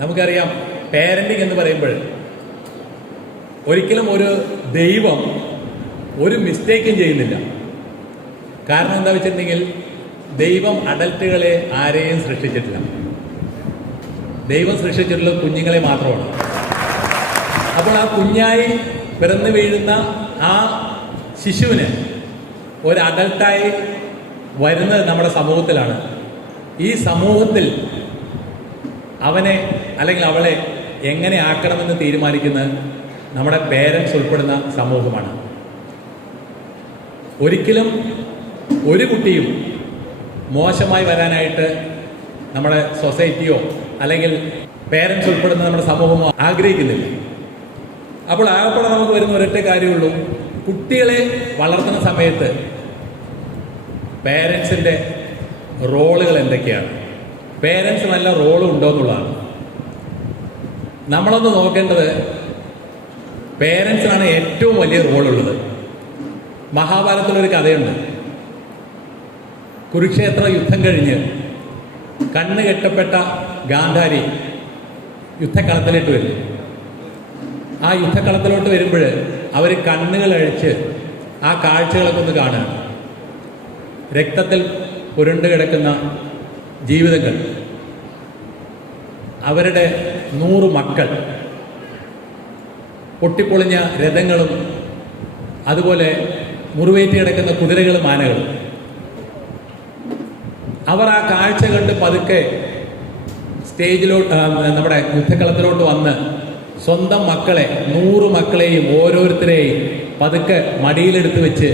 നമുക്കറിയാം, പേരൻറ്റിങ് എന്ന് പറയുമ്പോൾ ഒരിക്കലും ഒരു ദൈവം ഒരു മിസ്റ്റേക്കും ചെയ്യുന്നില്ല. കാരണം എന്താ വെച്ചിട്ടുണ്ടെങ്കിൽ ദൈവം അഡൽട്ടുകളെ ആരെയും സൃഷ്ടിച്ചിട്ടില്ല. ദൈവം സൃഷ്ടിച്ചിട്ടുള്ളത് കുഞ്ഞുങ്ങളെ മാത്രമാണ്. അപ്പോൾ ആ കുഞ്ഞായി പിറന്നു വീഴുന്ന ആ ശിശുവിന് ഒരു അഡൽട്ടായി വരുന്നത് നമ്മുടെ സമൂഹത്തിലാണ്. ഈ സമൂഹത്തിൽ അവനെ അല്ലെങ്കിൽ അവളെ എങ്ങനെ ആക്കണമെന്ന് തീരുമാനിക്കുന്നത് നമ്മുടെ പേരൻസ് ഉൾപ്പെടുന്ന സമൂഹമാണ്. ഒരിക്കലും ഒരു കുട്ടിയും മോശമായി വരാനായിട്ട് നമ്മുടെ സൊസൈറ്റിയോ അല്ലെങ്കിൽ പേരൻസ് ഉൾപ്പെടുന്ന നമ്മുടെ സമൂഹമോ ആഗ്രഹിക്കുന്നില്ല. അപ്പോൾ ആകപ്പെടെ നമുക്ക് വരുന്ന ഒരൊറ്റ കാര്യമുള്ളൂ, കുട്ടികളെ വളർത്തുന്ന സമയത്ത് പേരൻസിൻ്റെ റോളുകൾ എന്തൊക്കെയാണ്, പേരൻസ് നല്ല റോളും ഉണ്ടോ എന്നുള്ളതാണ്. നമ്മളൊന്ന് നോക്കേണ്ടത് പേരൻസിനാണ് ഏറ്റവും വലിയ റോളുള്ളത്. മഹാഭാരതത്തിലൊരു കഥയുണ്ട്. കുരുക്ഷേത്ര യുദ്ധം കഴിഞ്ഞ് കണ്ണ് കെട്ടപ്പെട്ട ഗാന്ധാരി യുദ്ധക്കളത്തിലോട്ട് വരും. ആ യുദ്ധക്കളത്തിലോട്ട് വരുമ്പോൾ അവർ കണ്ണുകൾ അഴിച്ച് ആ കാഴ്ചകളൊക്കെ ഒന്ന് കാണുക. രക്തത്തിൽ പുരണ്ടു കിടക്കുന്ന ജീവിതങ്ങൾ, അവരുടെ 100 മക്കൾ, പൊട്ടിപ്പൊളിഞ്ഞ രഥങ്ങളും അതുപോലെ മുറിവേറ്റി കിടക്കുന്ന കുതിരകളും ആനകളും. അവർ ആ കാഴ്ച കണ്ട് പതുക്കെ സ്റ്റേജിലോട്ട്, നമ്മുടെ യുദ്ധക്കളത്തിലോട്ട് വന്ന് സ്വന്തം മക്കളെ 100 മക്കളെയും ഓരോരുത്തരെയും പതുക്കെ മടിയിലെടുത്ത് വെച്ച്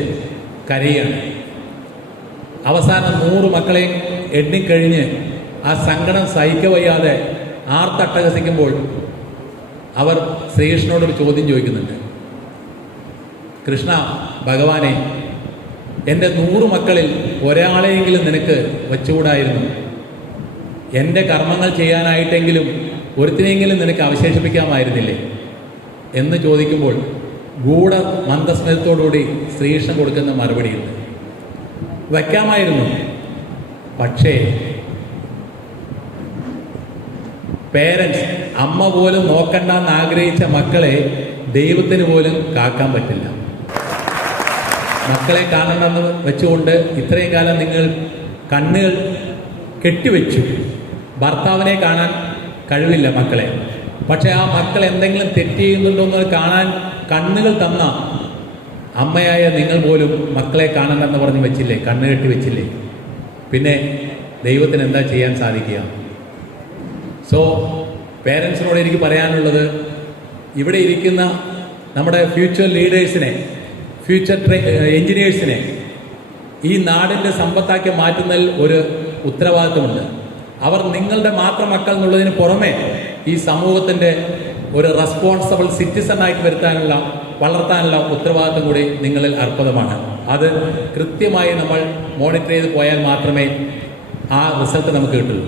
കരയാണ്. അവസാനം 100 മക്കളെയും എണ്ണിക്കഴിഞ്ഞ് ആ സങ്കടം സഹിക്കവയ്യാതെ ആർത്തട്ടഹസിക്കുമ്പോൾ അവർ ശ്രീകൃഷ്ണനോടൊരു ചോദ്യം ചോദിക്കുന്നുണ്ട്. കൃഷ്ണ ഭഗവാനെ, എൻ്റെ 100 മക്കളിൽ ഒരാളെയെങ്കിലും നിനക്ക് വച്ചുകൂടായിരുന്നു? എൻ്റെ കർമ്മങ്ങൾ ചെയ്യാനായിട്ടെങ്കിലും ഒരുത്തിനെങ്കിലും നിനക്ക് അവശേഷിപ്പിക്കാമായിരുന്നില്ലേ എന്ന് ചോദിക്കുമ്പോൾ ഗൂഢ മന്ദസ്മിതത്തോടുകൂടി ശ്രീകൃഷ്ണൻ കൊടുക്കുന്ന മറുപടിയുണ്ട്. വയ്ക്കാമായിരുന്നു, പക്ഷേ പേരൻസ്, അമ്മ പോലും നോക്കണ്ടെന്ന് ആഗ്രഹിച്ച മക്കളെ ദൈവത്തിന് പോലും കാക്കാൻ പറ്റില്ല. മക്കളെ കാണണമെന്ന് വെച്ചുകൊണ്ട് ഇത്രയും കാലം നിങ്ങൾ കണ്ണുകൾ കെട്ടിവെച്ചു. ഭർത്താവിനെ കാണാൻ കഴിവില്ല മക്കളെ, പക്ഷെ ആ മക്കൾ എന്തെങ്കിലും തെറ്റ് ചെയ്യുന്നുണ്ടോ എന്ന് കാണാൻ കണ്ണുകൾ തന്ന അമ്മയായ നിങ്ങൾ പോലും മക്കളെ കാണണമെന്ന് പറഞ്ഞ് വെച്ചില്ലേ, കണ്ണ് കെട്ടി വെച്ചില്ലേ? പിന്നെ ദൈവത്തിന് എന്താ ചെയ്യാൻ സാധിക്കുക? സോ പേരൻസിനോട് എനിക്ക് പറയാനുള്ളത്, ഇവിടെ ഇരിക്കുന്ന നമ്മുടെ ഫ്യൂച്ചർ ലീഡേഴ്സിനെ, ഫ്യൂച്ചർ എൻജിനീയേഴ്സിനെ ഈ നാടിൻ്റെ സമ്പത്താക്കി മാറ്റുന്നതിൽ ഒരു ഉത്തരവാദിത്വമുണ്ട്. അവർ നിങ്ങളുടെ മാത്രം മക്കൾ എന്നുള്ളതിന് പുറമെ ഈ സമൂഹത്തിൻ്റെ ഒരു റെസ്പോൺസിബിൾ സിറ്റിസണായിട്ട് വളർത്താനുള്ള ഉത്തരവാദിത്വം കൂടി നിങ്ങളിൽ അർപ്പണമാണ്. അത് കൃത്യമായി നമ്മൾ മോണിറ്റർ ചെയ്ത് പോയാൽ മാത്രമേ ആ റിസൾട്ട് നമുക്ക് കിട്ടുള്ളൂ.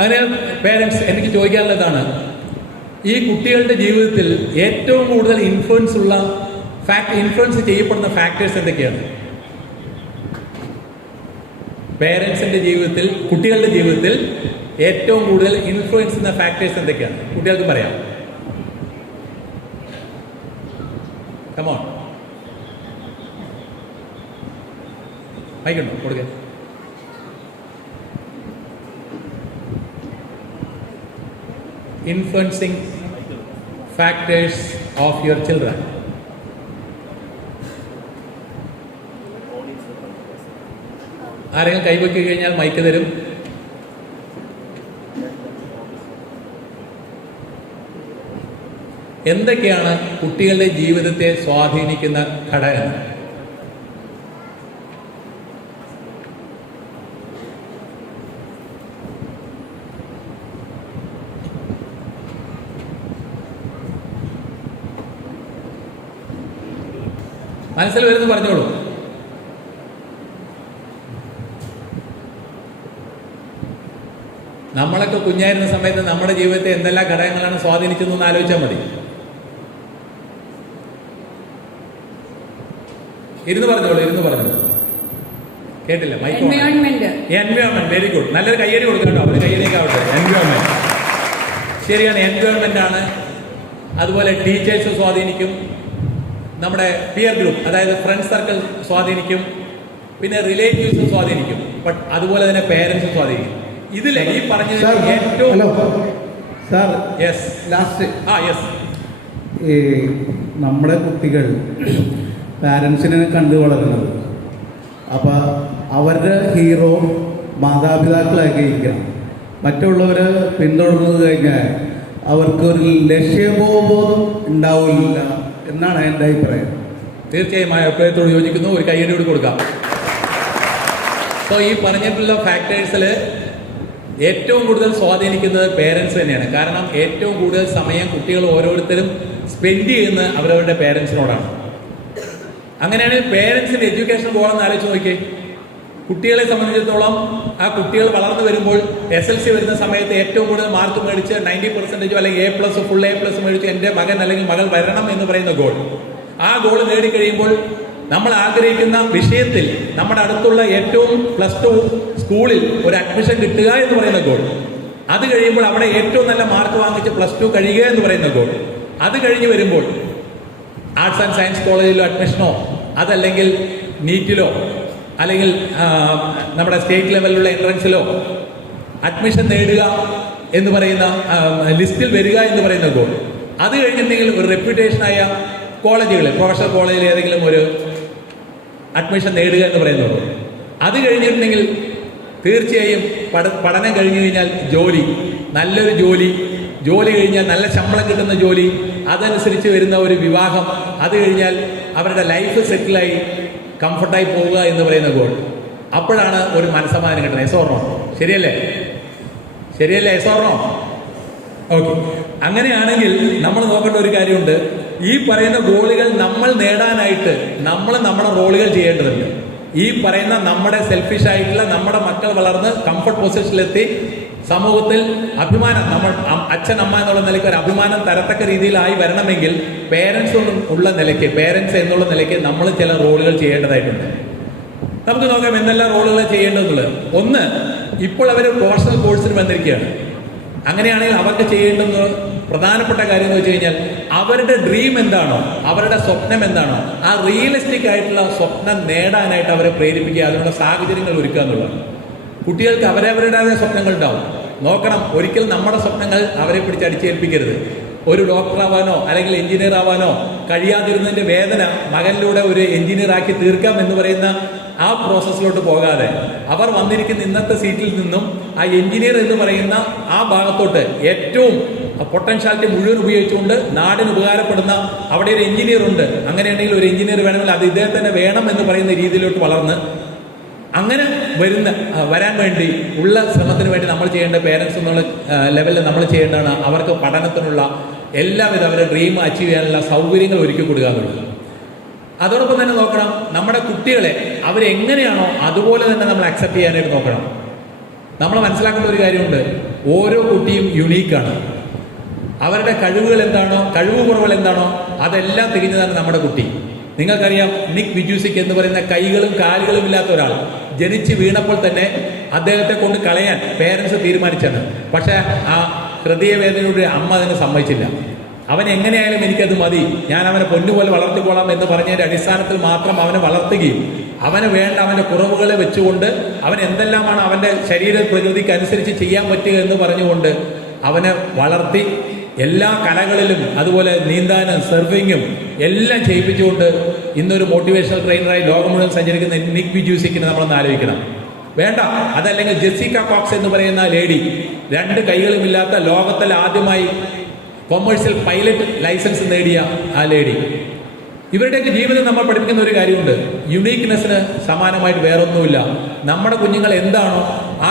അങ്ങനെ പേരൻസ്, എനിക്ക് ചോദിക്കാനുള്ളതാണ്, ഈ കുട്ടികളുടെ ജീവിതത്തിൽ ഏറ്റവും കൂടുതൽ ഇൻഫ്ലുവൻസ് ചെയ്യപ്പെടുന്ന ഫാക്ടേഴ്സ് എന്തൊക്കെയാണ്? പേരൻസിൻ്റെ ജീവിതത്തിൽ, കുട്ടികളുടെ ജീവിതത്തിൽ ഏറ്റവും കൂടുതൽ ഇൻഫ്ലുവൻസ് ചെയ്യുന്ന ഫാക്ടേഴ്സ് എന്തൊക്കെയാണ്? കുട്ടികൾക്ക് പറയാം. കമോൺ, മൈക്കുണ്ടോ? കൊടുക്ക. Influencing factors of your children. ആരെങ്കിലും കൈവയ്ക്ക് കഴിഞ്ഞാൽ മൈക്ക് തരും. എന്തൊക്കെയാണ് കുട്ടികളുടെ ജീവിതത്തെ സ്വാധീനിക്കുന്ന ഘടകങ്ങൾ? മനസ്സിൽ വരുന്ന പറഞ്ഞോളൂ. നമ്മളൊക്കെ കുഞ്ഞായിരുന്ന സമയത്ത് നമ്മുടെ ജീവിതത്തെ എന്തെല്ലാം ഘടകങ്ങളാണ് സ്വാധീനിച്ചതെന്ന് ആലോചിച്ചാൽ മതി. ഇരുന്ന് പറഞ്ഞോളൂ. കേട്ടില്ല? മൈക്ക്. എൻവയോൺമെന്റ്. Very good. നല്ലൊരു കയ്യടി കൊടുക്കാം കേട്ടോ. അവര് കയ്യടിയൊക്കെ ആവട്ടെ. എൻവയോൺമെന്റ്. ശരിയാണ്, എൻവയോൺമെന്റ് ആണ്, അതുപോലെ ടീച്ചേഴ്സ് സ്വാധീനിക്കും, നമ്മുടെ പിയർ ഗ്രൂപ്പ് അതായത് ഫ്രണ്ട് സർക്കിൾ സ്വാധീനിക്കും, പിന്നെ റിലേറ്റീവ്സ് സ്വാധീനിക്കും, ബട്ട് അതുപോലെ തന്നെ പേരൻസ് സ്വാധീനിക്കും. ഇതിൽ ഈ പറഞ്ഞത് ഏറ്റവും ഈ നമ്മുടെ കുട്ടികൾ പാരൻസിനെ കണ്ടു വളരുന്നത്, അപ്പം അവരുടെ ഹീറോ മാതാപിതാക്കളാക്കിയിരിക്കണം. മറ്റുള്ളവർ പിന്തുടർന്നു കഴിഞ്ഞാൽ അവർക്കൊരു ലക്ഷ്യബോധം ഉണ്ടാവില്ല എന്നാണ് എൻ്റെ അഭിപ്രായം. തീർച്ചയായും ആ അഭിപ്രായത്തോട് യോജിക്കുന്നു. ഒരു കയ്യടിയോട് കൊടുക്കാം. സോ ഈ പറഞ്ഞിട്ടുള്ള ഫാക്ടേഴ്സിൽ ഏറ്റവും കൂടുതൽ സ്വാധീനിക്കുന്നത് പേരൻസ് തന്നെയാണ്. കാരണം ഏറ്റവും കൂടുതൽ സമയം കുട്ടികൾ ഓരോരുത്തരും സ്പെൻഡ് ചെയ്യുന്നത് അവരവരുടെ പേരൻസിനോടാണ്. അങ്ങനെയാണെങ്കിൽ പേരൻസിന്റെ എഡ്യൂക്കേഷൻ ഗോളെന്ന് ആലോചിച്ച് നോക്കിയേ. കുട്ടികളെ സംബന്ധിച്ചിടത്തോളം ആ കുട്ടികൾ വളർന്നു വരുമ്പോൾ SLC വരുന്ന സമയത്ത് ഏറ്റവും കൂടുതൽ മാർക്ക് മേടിച്ച് 90% അല്ലെങ്കിൽ A+, ഫുൾ A+ മേടിച്ച് എൻ്റെ മകൻ അല്ലെങ്കിൽ മകൾ വരണം എന്ന് പറയുന്ന ഗോൾ, ആ ഗോൾ നേടിക്കഴിയുമ്പോൾ നമ്മൾ ആഗ്രഹിക്കുന്ന വിഷയത്തിൽ നമ്മുടെ അടുത്തുള്ള ഏറ്റവും +2 സ്കൂളിൽ ഒരു അഡ്മിഷൻ കിട്ടുക എന്ന് പറയുന്ന ഗോൾ, അത് കഴിയുമ്പോൾ അവിടെ ഏറ്റവും നല്ല മാർക്ക് വാങ്ങിച്ച് +2 കഴിയുക എന്ന് പറയുന്ന ഗോൾ, അത് കഴിഞ്ഞ് വരുമ്പോൾ ആർട്സ് ആൻഡ് സയൻസ് കോളേജിലോ അഡ്മിഷനോ അതല്ലെങ്കിൽ നീറ്റിലോ അല്ലെങ്കിൽ നമ്മുടെ സ്റ്റേറ്റ് ലെവലിലുള്ള എൻട്രൻസിലോ അഡ്മിഷൻ നേടുക എന്ന് പറയുന്ന ലിസ്റ്റിൽ വരിക എന്ന് പറയുന്ന ഗോൾ, അത് കഴിഞ്ഞിട്ടുണ്ടെങ്കിൽ ഒരു റെപ്യൂട്ടേഷനായ കോളേജുകളിൽ പ്രൊഫഷണൽ കോളേജിൽ ഏതെങ്കിലും ഒരു അഡ്മിഷൻ നേടുക എന്ന് പറയുന്നത്, അത് കഴിഞ്ഞിട്ടുണ്ടെങ്കിൽ തീർച്ചയായും പഠനം കഴിഞ്ഞു കഴിഞ്ഞാൽ ജോലി, നല്ലൊരു ജോലി കഴിഞ്ഞാൽ നല്ല ശമ്പളം കിട്ടുന്ന ജോലി, അതനുസരിച്ച് വരുന്ന ഒരു വിവാഹം, അത് കഴിഞ്ഞാൽ അവരുടെ ലൈഫ് സെറ്റിലായി കംഫർട്ടായി പോവുക എന്ന് പറയുന്ന ഗോൾ. അപ്പോഴാണ് ഒരു മനസ്സമാധാനം കിട്ടുന്നത്. എസോർണോ? ശരിയല്ലേ? എസോർണോ? ഓക്കെ. അങ്ങനെയാണെങ്കിൽ നമ്മൾ നോക്കേണ്ട ഒരു കാര്യമുണ്ട്. ഈ പറയുന്ന ഗോളുകൾ നമ്മൾ നേടാനായിട്ട് നമ്മൾ നമ്മുടെ റോളുകൾ ചെയ്യേണ്ടതുണ്ട്. ഈ പറയുന്ന നമ്മുടെ സെൽഫിഷ് ആയിട്ടുള്ള നമ്മുടെ മക്കൾ വളർന്ന് കംഫർട്ട് പൊസിഷനിലെത്തി സമൂഹത്തിൽ അഭിമാനം, നമ്മൾ അച്ഛൻ അമ്മ എന്നുള്ള നിലയ്ക്ക് ഒരു അഭിമാനം തരത്തക്ക രീതിയിലായി വരണമെങ്കിൽ പേരൻസ് എന്നുള്ള നിലയ്ക്ക് നമ്മൾ ചില റോളുകൾ ചെയ്യേണ്ടതായിട്ടുണ്ട്. നമുക്ക് നോക്കാം എന്തെല്ലാം റോളുകൾ ചെയ്യേണ്ടതെന്നുള്ളത്. ഒന്ന്, ഇപ്പോൾ അവർ പ്രൊഫഷണൽ കോഴ്സിന് വന്നിരിക്കുകയാണ്. അങ്ങനെയാണെങ്കിൽ അവർക്ക് ചെയ്യേണ്ടുന്ന പ്രധാനപ്പെട്ട കാര്യം എന്ന് വെച്ച് കഴിഞ്ഞാൽ അവരുടെ ഡ്രീം എന്താണോ, അവരുടെ സ്വപ്നം എന്താണോ, ആ റിയലിസ്റ്റിക് ആയിട്ടുള്ള സ്വപ്നം നേടാനായിട്ട് അവരെ പ്രേരിപ്പിക്കുക, അതിനുള്ള സാഹചര്യങ്ങൾ ഒരുക്കുക എന്നുള്ളതാണ്. കുട്ടികൾക്ക് അവരവരുടേതായ സ്വപ്നങ്ങൾ ഉണ്ടാവും. നോക്കണം, ഒരിക്കലും നമ്മുടെ സ്വപ്നങ്ങൾ അവരെ പിടിച്ച് അടിച്ചേൽപ്പിക്കരുത്. ഒരു ഡോക്ടർ ആവാനോ അല്ലെങ്കിൽ എഞ്ചിനീയർ ആവാനോ കഴിയാതിരുന്നതിന്റെ വേദന മകനിലൂടെ ഒരു എഞ്ചിനീയർ ആക്കി തീർക്കാം എന്ന് പറയുന്ന ആ പ്രോസസ്സിലോട്ട് പോകാതെ അവർ വന്നിരിക്കുന്ന ഇന്നത്തെ സീറ്റിൽ നിന്നും ആ എഞ്ചിനീയർ എന്ന് പറയുന്ന ആ ഭാഗത്തോട്ട് ഏറ്റവും പൊട്ടൻഷ്യാലിറ്റി മുഴുവൻ ഉപയോഗിച്ചുകൊണ്ട് നാടിന് ഉപകാരപ്പെടുന്ന അവിടെ ഒരു എഞ്ചിനീയർ ഉണ്ട്, അങ്ങനെയാണെങ്കിൽ ഒരു എഞ്ചിനീയർ വേണമെങ്കിൽ അത് ഇദ്ദേഹത്തിന് വേണം എന്ന് പറയുന്ന രീതിയിലോട്ട് വളർന്ന് അങ്ങനെ വരാൻ വേണ്ടി ഉള്ള ശ്രമത്തിന് വേണ്ടി നമ്മൾ ചെയ്യേണ്ട പേരൻസ് എന്നുള്ള ലെവലിൽ നമ്മൾ ചെയ്യേണ്ടതാണ് അവർക്ക് പഠനത്തിനുള്ള എല്ലാവിധ അവരുടെ ഡ്രീം അച്ചീവ് ചെയ്യാനുള്ള സൗകര്യങ്ങൾ ഒരുക്കി കൊടുക്കുക എന്നുള്ളത്. അതോടൊപ്പം തന്നെ നോക്കണം, നമ്മുടെ കുട്ടികളെ അവരെങ്ങനെയാണോ അതുപോലെ തന്നെ നമ്മൾ അക്സെപ്റ്റ് ചെയ്യാനായിട്ട് നോക്കണം. നമ്മൾ മനസ്സിലാക്കേണ്ട ഒരു കാര്യമുണ്ട്, ഓരോ കുട്ടിയും യുണീക്കാണ്. അവരുടെ കഴിവുകൾ എന്താണോ, കഴിവ് കുറവുകൾ എന്താണോ അതെല്ലാം തിരിഞ്ഞതാണ് നമ്മുടെ കുട്ടി. നിങ്ങൾക്കറിയാം, നിക് വിജൂസിക് എന്ന് പറയുന്ന കൈകളും കാലുകളും ഇല്ലാത്ത ഒരാൾ ജനിച്ച് വീണപ്പോൾ തന്നെ അദ്ദേഹത്തെ കൊണ്ട് കളയാൻ പേരൻസ് തീരുമാനിച്ചാണ്. പക്ഷെ ആ ഹൃദയവേദനയുടെ അമ്മ അതിന് സമ്മതിച്ചില്ല. അവൻ എങ്ങനെയായാലും എനിക്കത് മതി, ഞാൻ അവനെ പൊന്നുപോലെ വളർത്തിക്കോളാം എന്ന് പറഞ്ഞതിന്റെ അടിസ്ഥാനത്തിൽ മാത്രം അവനെ വളർത്തുകയും അവന് വേണ്ട അവന്റെ കുറവുകളെ വെച്ചുകൊണ്ട് അവൻ എന്തെല്ലാമാണ് അവന്റെ ശരീര പ്രകൃതിക്ക് അനുസരിച്ച് ചെയ്യാൻ പറ്റുക എന്ന് പറഞ്ഞുകൊണ്ട് അവനെ വളർത്തി എല്ലാ കലകളിലും അതുപോലെ നീന്താനും സർഫിങ്ങും എല്ലാം ചെയ്യിപ്പിച്ചുകൊണ്ട് ഇന്നൊരു മോട്ടിവേഷണൽ ട്രെയിനറായി ലോകം മുഴുവൻ സഞ്ചരിക്കുന്ന നിക് വിജൂസിക്കിനെ നമ്മളൊന്ന് ആലോചിക്കണം. വേണ്ട, അതല്ലെങ്കിൽ ജെസ്സിക്ക കോക്സ് എന്ന് പറയുന്ന ലേഡി, 2 കൈകളുമില്ലാത്ത ലോകത്തിൽ ആദ്യമായി കൊമേഴ്സ്യൽ പൈലറ്റ് ലൈസൻസ് നേടിയ ആ ലേഡി. ഇവരുടെയൊക്കെ ജീവിതം നമ്മൾ പഠിപ്പിക്കുന്ന ഒരു കാര്യമുണ്ട്, യുണീക്ക്നെസ്സിന് സമാനമായിട്ട് വേറൊന്നുമില്ല. നമ്മുടെ കുഞ്ഞുങ്ങൾ എന്താണോ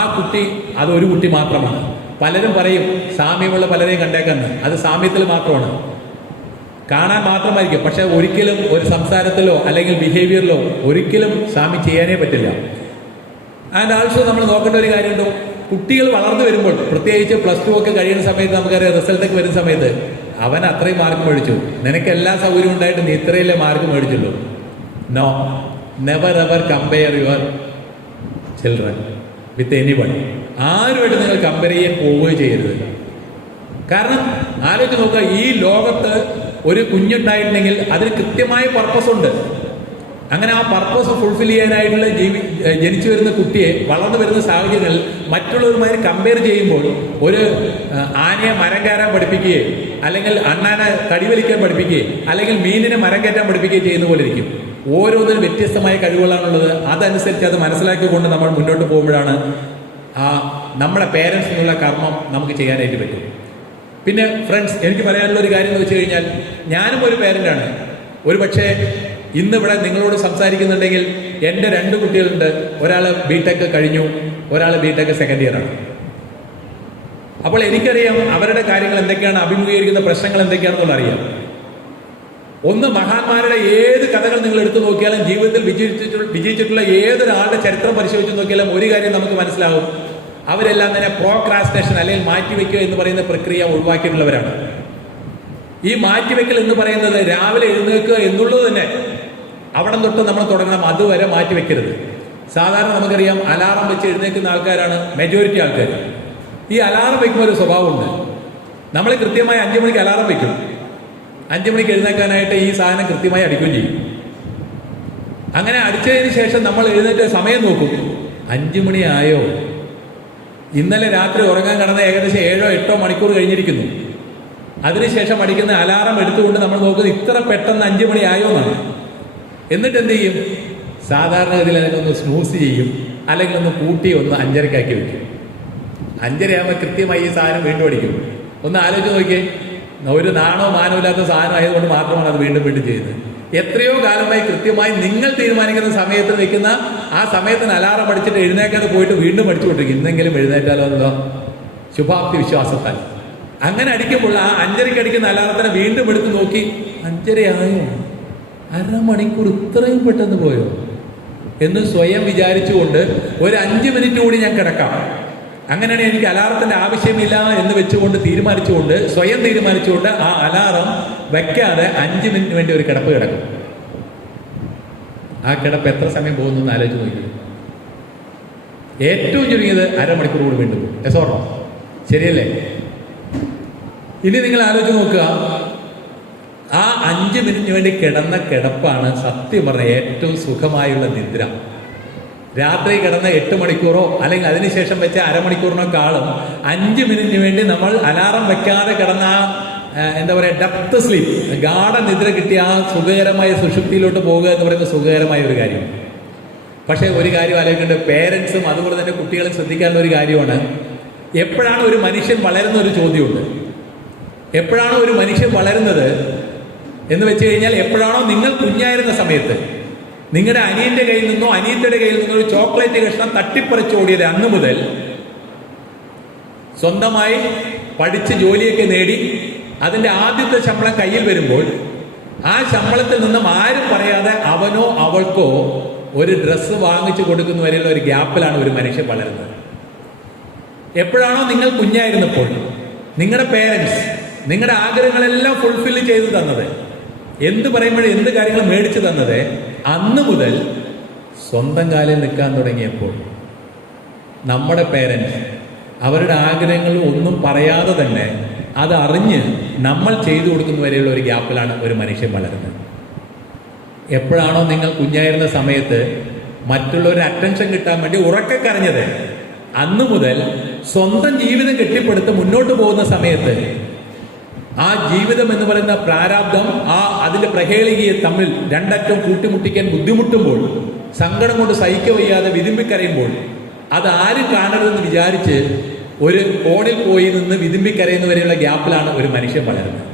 ആ കുട്ടി അതൊരു കുട്ടി മാത്രമാണ്. പലരും പറയും സാമ്യമുള്ള പലരെയും കണ്ടേക്കെന്ന്, അത് സാമ്യത്തിൽ മാത്രമാണ്, കാണാൻ മാത്രമായിരിക്കും. പക്ഷെ ഒരിക്കലും ഒരു സംസാരത്തിലോ അല്ലെങ്കിൽ ബിഹേവിയറിലോ ഒരിക്കലും സാമ്യം ചെയ്യാനേ പറ്റില്ല. ആൻഡ് ആൾസോ നമ്മൾ നോക്കേണ്ട ഒരു കാര്യമുണ്ടോ, കുട്ടികൾ വളർന്നു വരുമ്പോൾ, പ്രത്യേകിച്ച് +2 ഒക്കെ കഴിയുന്ന സമയത്ത് നമുക്കറിയാം, റിസൾട്ടൊക്കെ വരുന്ന സമയത്ത് അവൻ അത്രയും മാർക്ക് മേടിച്ചു, നിനക്ക് എല്ലാ സൗകര്യവും ഉണ്ടായിട്ട് നീ ഇത്രയല്ലേ മാർക്ക് മേടിച്ചുള്ളൂ. No, never ever compare your children with anyone. ആരുമായിട്ട് നിങ്ങൾ കമ്പയർ ചെയ്യാൻ പോവുകയും ചെയ്യരുത്. കാരണം ആലോചിച്ച് നോക്കുക, ഈ ലോകത്ത് ഒരു കുഞ്ഞുണ്ടായിട്ടുണ്ടെങ്കിൽ അതിന് കൃത്യമായ പർപ്പസ് ഉണ്ട്. അങ്ങനെ ആ പർപ്പസ് ഫുൾഫിൽ ചെയ്യാനായിട്ടുള്ള ജനിച്ചു വരുന്ന കുട്ടിയെ വളർന്നു വരുന്ന സാഹചര്യങ്ങളിൽ മറ്റുള്ളവരുമായി കമ്പയർ ചെയ്യുമ്പോൾ ഒരു ആനയെ മരം കയറാൻ പഠിപ്പിക്കുകയോ അല്ലെങ്കിൽ അണ്ണാനെ തടിവലിക്കാൻ പഠിപ്പിക്കുകയോ അല്ലെങ്കിൽ മീനിനെ മരം കയറ്റാൻ പഠിപ്പിക്കുകയോ ചെയ്യുന്ന പോലെ ഇരിക്കും. ഓരോന്നിനും വ്യത്യസ്തമായ കഴിവുകളാണുള്ളത്. അതനുസരിച്ച് അത് മനസ്സിലാക്കിക്കൊണ്ട് നമ്മൾ മുന്നോട്ട് പോകുമ്പോഴാണ് നമ്മുടെ പേരൻസിനുള്ള കർമ്മം നമുക്ക് ചെയ്യാനായിട്ട് പറ്റും. പിന്നെ ഫ്രണ്ട്സ്, എനിക്ക് പറയാനുള്ള ഒരു കാര്യം എന്ന് വെച്ച് കഴിഞ്ഞാൽ, ഞാനും ഒരു പേരൻ്റാണ്. ഒരു പക്ഷേ ഇന്നിവിടെ നിങ്ങളോട് സംസാരിക്കുന്നുണ്ടെങ്കിൽ എൻ്റെ 2 കുട്ടികളുണ്ട്. ഒരാൾ ബിടെക് കഴിഞ്ഞു, ഒരാൾ ബിടെക് സെക്കൻഡ് ഇയർ ആണ്. അപ്പോൾ എനിക്കറിയാം അവരുടെ കാര്യങ്ങൾ എന്തൊക്കെയാണ്, അഭിമുഖീകരിക്കുന്ന പ്രശ്നങ്ങൾ എന്തൊക്കെയാണെന്നുള്ള അറിയാം. ഒന്ന്, മഹാന്മാരുടെ ഏത് കഥകൾ നിങ്ങൾ എടുത്തു നോക്കിയാലും, ജീവിതത്തിൽ വിജയിച്ചിട്ടുള്ള ഏതൊരാളുടെ ചരിത്രം പരിശോധിച്ച് നോക്കിയാലും ഒരു കാര്യം നമുക്ക് മനസ്സിലാവും. അവരെല്ലാം തന്നെ പ്രോക്രാസ്റ്റിനേഷൻ അല്ലെങ്കിൽ മാറ്റിവെക്കുക എന്ന് പറയുന്ന പ്രക്രിയ ഒഴിവാക്കിയിട്ടുള്ളവരാണ്. ഈ മാറ്റിവെക്കൽ എന്ന് പറയുന്നത് രാവിലെ എഴുന്നേൽക്കുക എന്നുള്ളത് തന്നെ അവിടെ തൊട്ട് നമ്മൾ തുടങ്ങണം, അതുവരെ മാറ്റിവെക്കരുത്. സാധാരണ നമുക്കറിയാം അലാറം വെച്ച് എഴുന്നേൽക്കുന്ന ആൾക്കാരാണ് മെജോറിറ്റി ആൾക്കാർ. ഈ അലാറം വെക്കുമ്പോൾ ഒരു സ്വഭാവമുണ്ട്. നമ്മൾ കൃത്യമായി 5 മണിക്ക് അലാറം വെക്കും. 5 മണിക്ക് എഴുന്നേൽക്കാനായിട്ട് ഈ സാധനം കൃത്യമായി അടിക്കുകയും ചെയ്യും. അങ്ങനെ അടിച്ചതിന് ശേഷം നമ്മൾ എഴുന്നേറ്റ് സമയം നോക്കും, 5 മണിയായോ? ഇന്നലെ രാത്രി ഉറങ്ങാൻ കിടന്ന ഏകദേശം 7-8 മണിക്കൂർ കഴിഞ്ഞിരിക്കുന്നു. അതിനുശേഷം അടിക്കുന്ന അലാറം എടുത്തുകൊണ്ട് നമ്മൾ നോക്കുന്നത് ഇത്ര പെട്ടെന്ന് 5 മണിയായോ എന്നാണ്. എന്നിട്ട് എന്ത് ചെയ്യും? സാധാരണഗതിയിൽ അതിനൊന്ന് സ്നൂസ് ചെയ്യും, അല്ലെങ്കിൽ ഒന്ന് കൂട്ടി ഒന്ന് 5:30 വെക്കും. 5:30 ആകുമ്പോൾ കൃത്യമായി ഈ സാധനം വീണ്ടും അടിക്കും. ഒന്ന് ആലോചിച്ച് നോക്കിയേ, ഒരു നാണോ മാനോ ഇല്ലാത്ത സാധനം ആയതുകൊണ്ട് മാത്രമാണ് അത് വീണ്ടും വീണ്ടും ചെയ്യുന്നത്. എത്രയോ കാലമായി കൃത്യമായി നിങ്ങൾ തീരുമാനിക്കുന്ന സമയത്ത് നിൽക്കുന്ന ആ സമയത്തിന് അലാറം അടിച്ചിട്ട് എഴുന്നേക്കാതെ പോയിട്ട് വീണ്ടും അടിച്ചുകൊണ്ടിരിക്കും. ഇന്നെങ്കിലും എഴുന്നേറ്റാലോ എന്നോ ശുഭാപ്തി വിശ്വാസത്താൽ. അങ്ങനെ അടിക്കുമ്പോൾ ആ 5:30 അടിക്കുന്ന അലാറത്തിനെ വീണ്ടും എടുത്ത് നോക്കി, 5:30 ആയോ? അരമണിക്കൂർ ഇത്രയും പെട്ടെന്ന് പോയോ എന്ന് സ്വയം വിചാരിച്ചുകൊണ്ട് ഒരു 5 മിനിറ്റ് കൂടി ഞാൻ കിടക്കാം, അങ്ങനെയാണ് എനിക്ക് അലാറത്തിന്റെ ആവശ്യമില്ല എന്ന് വെച്ചുകൊണ്ട് സ്വയം തീരുമാനിച്ചുകൊണ്ട് ആ അലാറം വെക്കാതെ 5 മിനിറ്റിന് വേണ്ടി ഒരു കിടപ്പ് കിടക്കും. ആ കിടപ്പ് എത്ര സമയം പോകുന്നു എന്ന് ആലോചിച്ച് നോക്കി. ഏറ്റവും ചുരുങ്ങിയത് അരമണിക്കൂർ കൂടി വീണ്ടും പോകും. എസോർണോ? ശരിയല്ലേ? ഇനി നിങ്ങൾ ആലോചിച്ച് നോക്കുക, ആ 5 മിനിറ്റിന് വേണ്ടി കിടന്ന കിടപ്പാണ് സത്യം പറഞ്ഞ ഏറ്റവും സുഖമായുള്ള നിദ്ര. രാത്രി കിടന്ന 8 മണിക്കൂറോ അല്ലെങ്കിൽ അതിനുശേഷം വെച്ച അരമണിക്കൂറിനേക്കാളും 5 മിനിറ്റിന് വേണ്ടി നമ്മൾ അലാറം വെക്കാതെ കിടന്ന എന്താ പറയുക, ഡെപ്ത് സ്ലീപ്പ്, ഗാഢ നിദ്ര കിട്ടിയ ആ സുഖകരമായ സുഷുപ്തിയിലോട്ട് പോകുക എന്ന് പറയുന്നത് സുഖകരമായ ഒരു കാര്യം. പക്ഷേ ഒരു കാര്യം ആലോചിക്കേണ്ടത്, പേരൻസും അതുപോലെ തന്നെ കുട്ടികളും ശ്രദ്ധിക്കാനുള്ള ഒരു കാര്യമാണ്, എപ്പോഴാണ് ഒരു മനുഷ്യൻ വളരുന്ന ഒരു ചോദ്യമുണ്ട്. എപ്പോഴാണോ ഒരു മനുഷ്യൻ വളരുന്നത് എന്ന് വെച്ച് കഴിഞ്ഞാൽ, എപ്പോഴാണോ നിങ്ങൾ കുഞ്ഞായിരുന്ന സമയത്ത് നിങ്ങളുടെ അനിയന്റെ കയ്യിൽ നിന്നോ അനിയത്തിയുടെ കയ്യിൽ നിന്നോ ഒരു ചോക്ലേറ്റ് കഷ്ണം തട്ടിപ്പറിച്ചോടിയത് അന്ന് മുതൽ സ്വന്തമായി പഠിച്ച് ജോലിയൊക്കെ നേടി അതിന്റെ ആദ്യത്തെ ശമ്പളം കയ്യിൽ വരുമ്പോൾ ആ ശമ്പളത്തിൽ നിന്നും ആരും പറയാതെ അവനോ അവൾക്കോ ഒരു ഡ്രസ്സ് വാങ്ങിച്ചു കൊടുക്കുന്ന വരെയുള്ള ഒരു ഗ്യാപ്പിലാണ് ഒരു മനുഷ്യൻ വളരുന്നത്. എപ്പോഴാണോ നിങ്ങൾ കുഞ്ഞായിരുന്നപ്പോൾ നിങ്ങളുടെ പേരൻസ് നിങ്ങളുടെ ആഗ്രഹങ്ങളെല്ലാം ഫുൾഫില്ല് ചെയ്തു തന്നത്, എന്ത് പറയുമ്പോഴും എന്ത് കാര്യങ്ങൾ മേടിച്ചു തന്നത്, അന്ന് മുതൽ സ്വന്തം കാലിൽ നിൽക്കാൻ തുടങ്ങിയപ്പോൾ നമ്മുടെ പേരൻസ് അവരുടെ ആഗ്രഹങ്ങൾ ഒന്നും പറയാതെ തന്നെ അത് അറിഞ്ഞ് നമ്മൾ ചെയ്തു കൊടുക്കുന്ന വരെയുള്ള ഒരു ഗ്യാപ്പിലാണ് ഒരു മനുഷ്യൻ വളരുന്നത്. എപ്പോഴാണോ നിങ്ങൾ കുഞ്ഞായിരുന്ന സമയത്ത് മറ്റുള്ളവരുടെ അറ്റൻഷൻ കിട്ടാൻ വേണ്ടി ഉറക്കെ കരഞ്ഞത്, അന്നു മുതൽ സ്വന്തം ജീവിതം കെട്ടിപ്പടുത്ത് മുന്നോട്ട് പോകുന്ന സമയത്ത് ആ ജീവിതം എന്ന് പറയുന്ന പ്രാരാബ്ദം, അതിന്റെ പ്രഹേളികയെ തമ്മിൽ രണ്ടറ്റം കൂട്ടിമുട്ടിക്കാൻ ബുദ്ധിമുട്ടുമ്പോൾ, സങ്കടം കൊണ്ട് സഹിക്കവയ്യാതെ വിതുമ്പിക്കരയുമ്പോൾ, അത് ആരും കാണരുതെന്ന് വിചാരിച്ച് ഒരു കോണിൽ പോയി നിന്ന് വിതുമ്പിക്കരയുന്നവരെയുള്ള ഗ്യാപ്പിലാണ് ഒരു മനുഷ്യൻ വളരുന്നത്.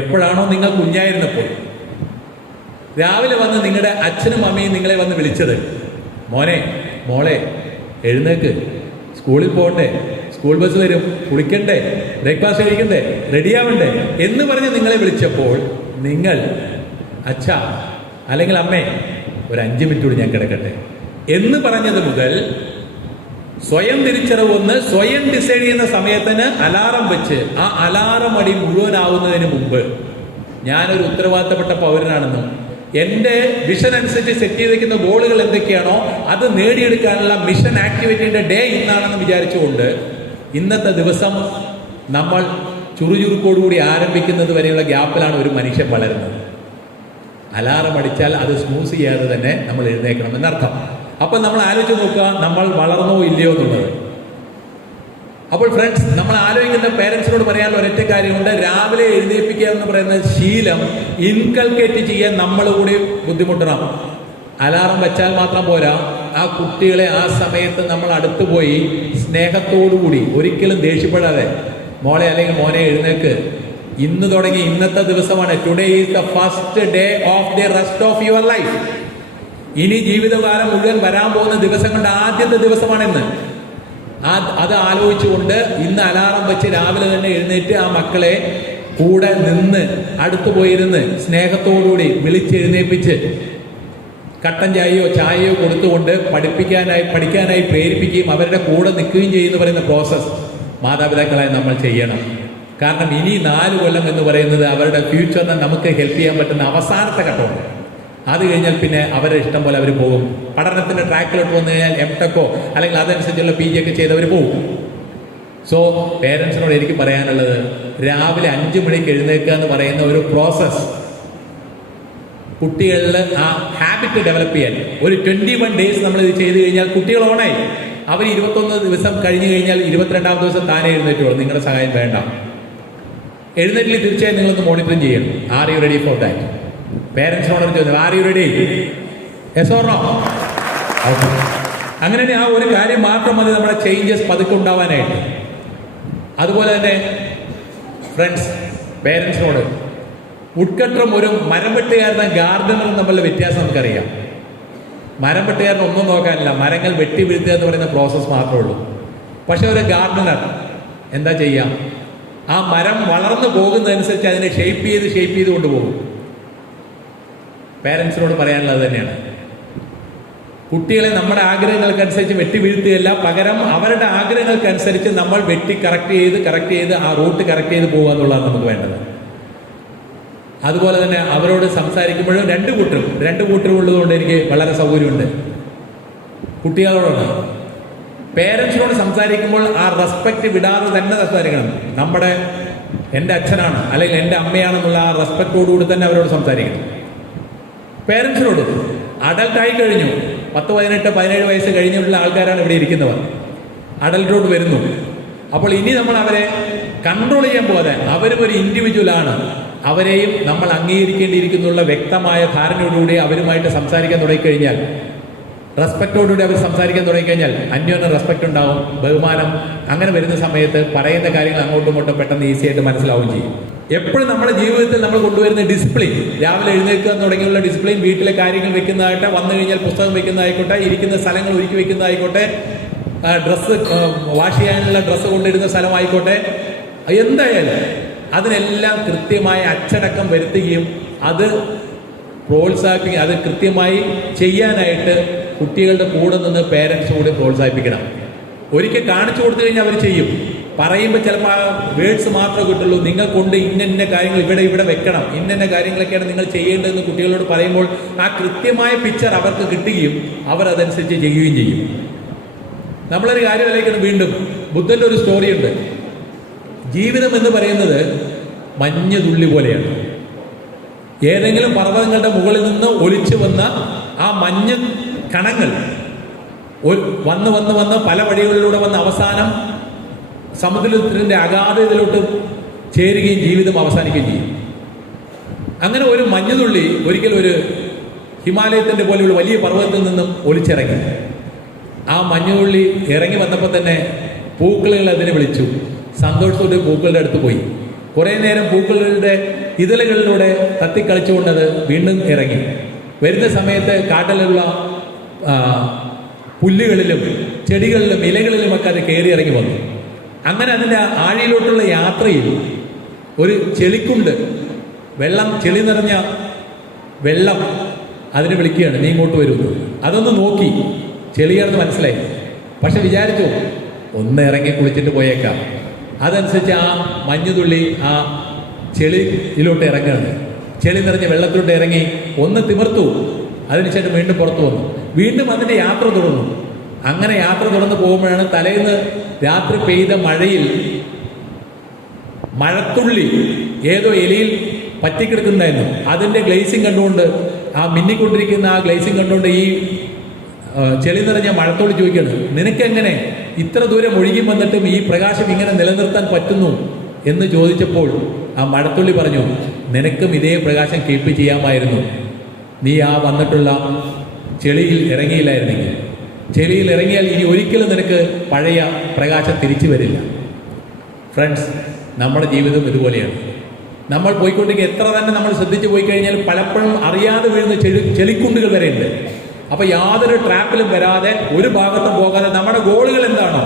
എപ്പോഴാണോ നിങ്ങൾ കുഞ്ഞായിരുന്നപ്പോൾ രാവിലെ വന്ന് നിങ്ങളുടെ അച്ഛനും അമ്മയും നിങ്ങളെ വന്ന് വിളിച്ചത്, മോനെ മോളെ എഴുന്നേക്ക്, സ്കൂളിൽ പോകണ്ടേ, സ്കൂൾ ബസ് വരും, കുളിക്കണ്ടേ, ബ്രേക്ക്ഫാസ്റ്റ് കഴിക്കണ്ടേ, റെഡിയാവണ്ടേ എന്ന് പറഞ്ഞ് നിങ്ങളെ വിളിച്ചപ്പോൾ നിങ്ങൾ അച്ഛാ അല്ലെങ്കിൽ അമ്മേ ഒരു 5 മിനിറ്റ് കൂടി ഞാൻ കിടക്കട്ടെ എന്ന് പറഞ്ഞത് മുതൽ സ്വയം തിരിച്ചറിവൊന്ന് സ്വയം ഡിസൈഡ് ചെയ്യുന്ന സമയത്തിന് അലാറം വെച്ച് ആ അലാറം അടി മുഴുവനാവുന്നതിന് മുമ്പ് ഞാനൊരു ഉത്തരവാദിത്തപ്പെട്ട പൗരനാണെന്നും എൻ്റെ വിഷൻ അനുസരിച്ച് സെറ്റ് ചെയ്തിരിക്കുന്ന ഗോളുകൾ എന്തൊക്കെയാണോ അത് നേടിയെടുക്കാനുള്ള മിഷൻ ആക്ടിവിറ്റിയുടെ ഡേ ഇന്നാണെന്ന് വിചാരിച്ചുകൊണ്ട് ഇന്നത്തെ ദിവസം നമ്മൾ ചുറുചുറുക്കോടുകൂടി ആരംഭിക്കുന്നത് വരെയുള്ള ഗ്യാപ്പിലാണ് ഒരു മനുഷ്യൻ വളരുന്നത്. അലാറം അടിച്ചാൽ അത് സ്നൂസ് ചെയ്യാതെ തന്നെ നമ്മൾ എഴുന്നേക്കണം എന്നർത്ഥം. അപ്പോൾ നമ്മൾ ആലോചിച്ച് നോക്കുക, നമ്മൾ വളർന്നോ ഇല്ലയോ എന്നുള്ളത്. അപ്പോൾ ഫ്രണ്ട്സ്, നമ്മൾ ആലോചിക്കുന്ന പേരൻസിനോട് പറയാനുള്ള ഒരൊറ്റ കാര്യമുണ്ട്, രാവിലെ എഴുന്നേൽപ്പിക്കുക എന്ന് പറയുന്ന ശീലം ഇൻകൾക്കേറ്റ് ചെയ്യാൻ നമ്മൾ കൂടി ബുദ്ധിമുട്ടണം. അലാറം വെച്ചാൽ മാത്രം പോരാ, ആ കുട്ടികളെ ആ സമയത്ത് നമ്മൾ അടുത്ത് പോയി സ്നേഹത്തോടുകൂടി, ഒരിക്കലും ദേഷ്യപ്പെടാതെ, മോളെ അല്ലെങ്കിൽ മോനെ എഴുന്നേക്ക്, ഇന്ന് തുടങ്ങി ഇന്നത്തെ ദിവസമാണ്, today is the first day of the rest of your life. ഇനി ജീവിതകാലം മുഴുവൻ വരാൻ പോകുന്ന ദിവസങ്ങളുടെ ആദ്യത്തെ ദിവസമാണെന്ന്. അത് ആലോചിച്ചുകൊണ്ട് ഇന്ന് അലാറം വെച്ച് രാവിലെ തന്നെ എഴുന്നേറ്റ് ആ മക്കളെ കൂടെ നിന്ന് അടുത്ത് പോയിരുന്ന് സ്നേഹത്തോടുകൂടി വിളിച്ചെഴുന്നേൽപ്പിച്ച് കട്ടൻ ചായയോ കൊടുത്തുകൊണ്ട് പഠിക്കാനായി പ്രേരിപ്പിക്കുകയും അവരുടെ കൂടെ നിൽക്കുകയും ചെയ്യുന്ന പറയുന്ന പ്രോസസ്സ് മാതാപിതാക്കളായി നമ്മൾ ചെയ്യണം. കാരണം ഇനി 4 കൊല്ലം എന്ന് പറയുന്നത് അവരുടെ ഫ്യൂച്ചറിനെ നമുക്ക് ഹെൽപ്പ് ചെയ്യാൻ പറ്റുന്ന അവസാനത്തെ ഘട്ടമാണ്. അത് കഴിഞ്ഞാൽ പിന്നെ അവരുടെ ഇഷ്ടം പോലെ അവർ പോകും. പഠനത്തിൻ്റെ ട്രാക്കിലോട്ട് വന്നു കഴിഞ്ഞാൽ എംടെക്കോ അല്ലെങ്കിൽ അതനുസരിച്ചുള്ള PG ഒക്കെ ചെയ്തവർ പോകും. സോ പേരൻസിനോട് എനിക്ക് പറയാനുള്ളത്, രാവിലെ 5 മണിക്ക് എഴുന്നേൽക്കുക എന്ന് പറയുന്ന ഒരു പ്രോസസ്സ് കുട്ടികളിൽ ആ ഹാബിറ്റ് ഡെവലപ്പ് ചെയ്യാൻ ഒരു 21 ഡേയ്സ് നമ്മൾ ഇത് ചെയ്ത് കഴിഞ്ഞാൽ കുട്ടികൾ ഓണായി. അവർ 21 ദിവസം കഴിഞ്ഞ് കഴിഞ്ഞാൽ 22ാം ദിവസം താനേ എഴുന്നേറ്റുള്ളൂ. നിങ്ങളുടെ സഹായം വേണ്ട. എഴുന്നേറ്റിൽ തീർച്ചയായും നിങ്ങളൊന്ന് മോണിറ്ററിങ് ചെയ്യണം. Are you ready for that? പേരൻസിനോട് ചോദിച്ചു, are you ready? Yes or no? അങ്ങനെ ആ ഒരു കാര്യം മാത്രം മതി നമ്മുടെ ചേഞ്ചസ് പതുക്കെ ഉണ്ടാവാനായിട്ട്. അതുപോലെ തന്നെ ഫ്രണ്ട്സ്, പേരൻസിനോട്, വുഡ്കട്ടറും ഒരു മരം വെട്ടുകാരനും ഗാർഡനറും തമ്മിലുള്ള വ്യത്യാസം നമുക്കറിയാം. മരം വെട്ടുകാരൻ ഒന്നും നോക്കാനില്ല, മരങ്ങൾ വെട്ടി വീഴ്ത്തുക എന്ന് പറയുന്ന പ്രോസസ്സ് മാത്രമേ ഉള്ളൂ. പക്ഷെ ഒരു ഗാർഡനർ എന്താ ചെയ്യുക? ആ മരം വളർന്നു പോകുന്നതനുസരിച്ച് അതിനെ ഷേപ്പ് ചെയ്ത് കൊണ്ടുപോകും. പേരൻസിനോട് പറയാനുള്ളത് തന്നെയാണ്. കുട്ടികളെ നമ്മുടെ ആഗ്രഹങ്ങൾക്കനുസരിച്ച് വെട്ടി വീഴ്ത്തുകയല്ല, പകരം അവരുടെ ആഗ്രഹങ്ങൾക്കനുസരിച്ച് നമ്മൾ വെട്ടി കറക്റ്റ് ചെയ്ത് ആ റൂട്ട് കറക്റ്റ് ചെയ്ത് പോകുക എന്നുള്ളതാണ് നമുക്ക് വേണ്ടത്. അതുപോലെ തന്നെ അവരോട് സംസാരിക്കുമ്പോഴും രണ്ട് കൂട്ടരും ഉള്ളതുകൊണ്ട് എനിക്ക് വളരെ സൗകര്യമുണ്ട്. കുട്ടികളോടാണ് പേരൻസിനോട് സംസാരിക്കുമ്പോൾ ആ റെസ്പെക്റ്റ് വിടാതെ തന്നെ സംസാരിക്കണം. എൻ്റെ അച്ഛനാണ് അല്ലെങ്കിൽ എൻ്റെ അമ്മയാണെന്നുള്ള ആ റെസ്പെക്റ്റോടുകൂടി തന്നെ അവരോട് സംസാരിക്കണം. പേരൻസിനോട് അഡൽട്ടായി കഴിഞ്ഞു, 10, 18, 17 വയസ്സ് കഴിഞ്ഞിട്ടുള്ള ആൾക്കാരാണ് ഇവിടെ ഇരിക്കുന്നവർ. അഡൽട്ടോട് വരുന്നു. അപ്പോൾ ഇനി നമ്മൾ അവരെ കൺട്രോൾ ചെയ്യാൻ പോകാതെ, അവരും ഒരു ഇൻഡിവിജ്വലാണ്, അവരെയും നമ്മൾ അംഗീകരിക്കേണ്ടിയിരിക്കുന്നുള്ള വ്യക്തമായ ധാരണയോടുകൂടി അവരുമായിട്ട് സംസാരിക്കാൻ തുടങ്ങിക്കഴിഞ്ഞാൽ, റെസ്പെക്റ്റോടുകൂടി അവർ സംസാരിക്കാൻ തുടങ്ങിക്കഴിഞ്ഞാൽ അന്യോന്യം റെസ്പെക്റ്റ് ഉണ്ടാവും, ബഹുമാനം. അങ്ങനെ വരുന്ന സമയത്ത് പറയുന്ന കാര്യങ്ങൾ അങ്ങോട്ടും ഇങ്ങോട്ടും പെട്ടെന്ന് ഈസി ആയിട്ട് മനസ്സിലാവുകയും ചെയ്യും. എപ്പോഴും നമ്മുടെ ജീവിതത്തിൽ നമ്മൾ കൊണ്ടുവരുന്ന ഡിസിപ്ലിൻ, രാവിലെ എഴുന്നേൽക്കുക തുടങ്ങിയുള്ള ഡിസിപ്ലിൻ, വീട്ടിലെ കാര്യങ്ങൾ വെക്കുന്നതായിട്ട്, വന്നു കഴിഞ്ഞാൽ പുസ്തകം വെക്കുന്നതായിക്കോട്ടെ, ഇരിക്കുന്ന സ്ഥലങ്ങൾ ഒരുക്കി വെക്കുന്നതായിക്കോട്ടെ, ഡ്രസ്സ് വാഷ് ചെയ്യാനുള്ള ഡ്രസ്സ് കൊണ്ടിരുന്ന സ്ഥലമായിക്കോട്ടെ, എന്തായാലും അതിനെല്ലാം കൃത്യമായ അച്ചടക്കം വരുത്തുകയും അത് പ്രോത്സാഹിപ്പിക്കുക, അത് കൃത്യമായി ചെയ്യാനായിട്ട് കുട്ടികളുടെ കൂടെ നിന്ന് പേരൻസ് കൂടി പ്രോത്സാഹിപ്പിക്കണം. ഒരിക്കൽ കാണിച്ചു കൊടുത്തു കഴിഞ്ഞാൽ അവർ ചെയ്യും. പറയുമ്പോൾ ചിലപ്പോൾ ആ വേർഡ്സ് മാത്രമേ കിട്ടുള്ളൂ. നിങ്ങൾ കൊണ്ട് ഇന്ന കാര്യങ്ങൾ ഇവിടെ വെക്കണം, ഇന്ന കാര്യങ്ങളൊക്കെയാണ് നിങ്ങൾ ചെയ്യേണ്ടതെന്ന് കുട്ടികളോട് പറയുമ്പോൾ ആ കൃത്യമായ പിക്ചർ അവർക്ക് കിട്ടുകയും അവർ അതനുസരിച്ച് ചെയ്യുകയും ചെയ്യും. നമ്മളൊരു കാര്യത്തിലേക്കാണ് വീണ്ടും, ബുദ്ധൻ്റെ ഒരു സ്റ്റോറിയുണ്ട്. ജീവിതം എന്ന് പറയുന്നത് മഞ്ഞ് തുള്ളി പോലെയാണ്. ഏതെങ്കിലും പർവ്വതങ്ങളുടെ മുകളിൽ നിന്ന് ഒലിച്ചു വന്ന ആ മഞ്ഞ് കണങ്ങൾ വന്ന് പല വഴികളിലൂടെ വന്ന് അവസാനം സമുദ്രത്തിൻ്റെ അഗാധതയിലോട്ട് ചേരുകയും ജീവിതം അവസാനിക്കുകയും ചെയ്യും. അങ്ങനെ ഒരു മഞ്ഞുതുള്ളി ഒരിക്കൽ ഒരു ഹിമാലയത്തിൻ്റെ പോലെയുള്ള വലിയ പർവ്വതത്തിൽ നിന്നും ഒലിച്ചിറങ്ങി. ആ മഞ്ഞുതുള്ളി ഇറങ്ങി വന്നപ്പോൾ തന്നെ പൂക്കളുകൾ അതിനെ വിളിച്ചു. സന്തോഷത്തോടെ പൂക്കളുടെ അടുത്ത് പോയി. കുറേ നേരം പൂക്കളുടെ ഇതളുകളിലൂടെ തത്തിക്കളിച്ചുകൊണ്ടത് വീണ്ടും ഇറങ്ങി. വരുന്ന സമയത്ത് കാട്ടിലുള്ള പുല്ലുകളിലും ചെടികളിലും ഇലകളിലുമൊക്കെ അത് കയറി ഇറങ്ങി വന്നു. അങ്ങനെ അതിൻ്റെ ആഴിയിലോട്ടുള്ള യാത്രയിൽ ഒരു ചെളിക്കുണ്ട്, ചെളി നിറഞ്ഞ വെള്ളം അതിന് വിളിക്കുകയാണ്, നീ ഇങ്ങോട്ട് വരുന്നു. അതൊന്ന് നോക്കി, ചെളിയാണെന്ന് മനസ്സിലായി. പക്ഷെ വിചാരിച്ചു ഒന്ന് ഇറങ്ങി കുളിച്ചിട്ട് പോയേക്കാം. അതനുസരിച്ച് ആ മഞ്ഞുതുള്ളി ആ ചെളിയിലോട്ട് ഇറങ്ങുകയാണ്. ചെളി നിറഞ്ഞ വെള്ളത്തിലോട്ട് ഇറങ്ങി ഒന്ന് തിമിർത്തു. അതിനുശേഷം വീണ്ടും പുറത്തു വന്നു. വീണ്ടും അതിൻ്റെ യാത്ര തുടർന്നു. അങ്ങനെ യാത്ര തുടർന്ന് പോകുമ്പോഴാണ് തലേന്ന് രാത്രി പെയ്ത മഴയിൽ മഴത്തുള്ളി ഏതോ എലിയിൽ പറ്റിക്കിടക്കുന്നുണ്ടായിരുന്നു. അതിൻ്റെ ഗ്ലേസിങ് കണ്ടുകൊണ്ട്, ആ മിന്നിക്കൊണ്ടിരിക്കുന്ന ആ ഗ്ലേസിങ് കണ്ടുകൊണ്ട് ഈ ചെളി നിറഞ്ഞ മഴത്തുള്ളി ചോദിക്കുകയാണ്, നിനക്കെങ്ങനെ ഇത്ര ദൂരം ഒഴുകി വന്നിട്ടും ഈ പ്രകാശം ഇങ്ങനെ നിലനിർത്താൻ പറ്റുന്നു എന്ന് ചോദിച്ചപ്പോൾ ആ മഴത്തുള്ളി പറഞ്ഞു, നിനക്കും ഇതേ പ്രകാശം കീപ്പ് ചെയ്യാമായിരുന്നു, നീ ആ വന്നിട്ടുള്ള ചെളിയിൽ ഇറങ്ങിയില്ലായിരുന്നെങ്കിൽ. ചെളിയിൽ ഇറങ്ങിയാൽ ഇനി ഒരിക്കലും നിനക്ക് പഴയ പ്രകാശം തിരിച്ചു വരില്ല. ഫ്രണ്ട്സ്, നമ്മുടെ ജീവിതം ഇതുപോലെയാണ്. നമ്മൾ പോയിക്കൊണ്ടിരിക്കുക എത്ര തന്നെ നമ്മൾ ശ്രദ്ധിച്ചു പോയി കഴിഞ്ഞാൽ പലപ്പോഴും അറിയാതെ വീഴുന്ന ചെളിക്കുണ്ടുകൾ വരെയുണ്ട്. അപ്പോൾ യാതൊരു ട്രാപ്പിലും വരാതെ, ഒരു ഭാഗത്തും പോകാതെ നമ്മുടെ ഗോളുകൾ എന്താണോ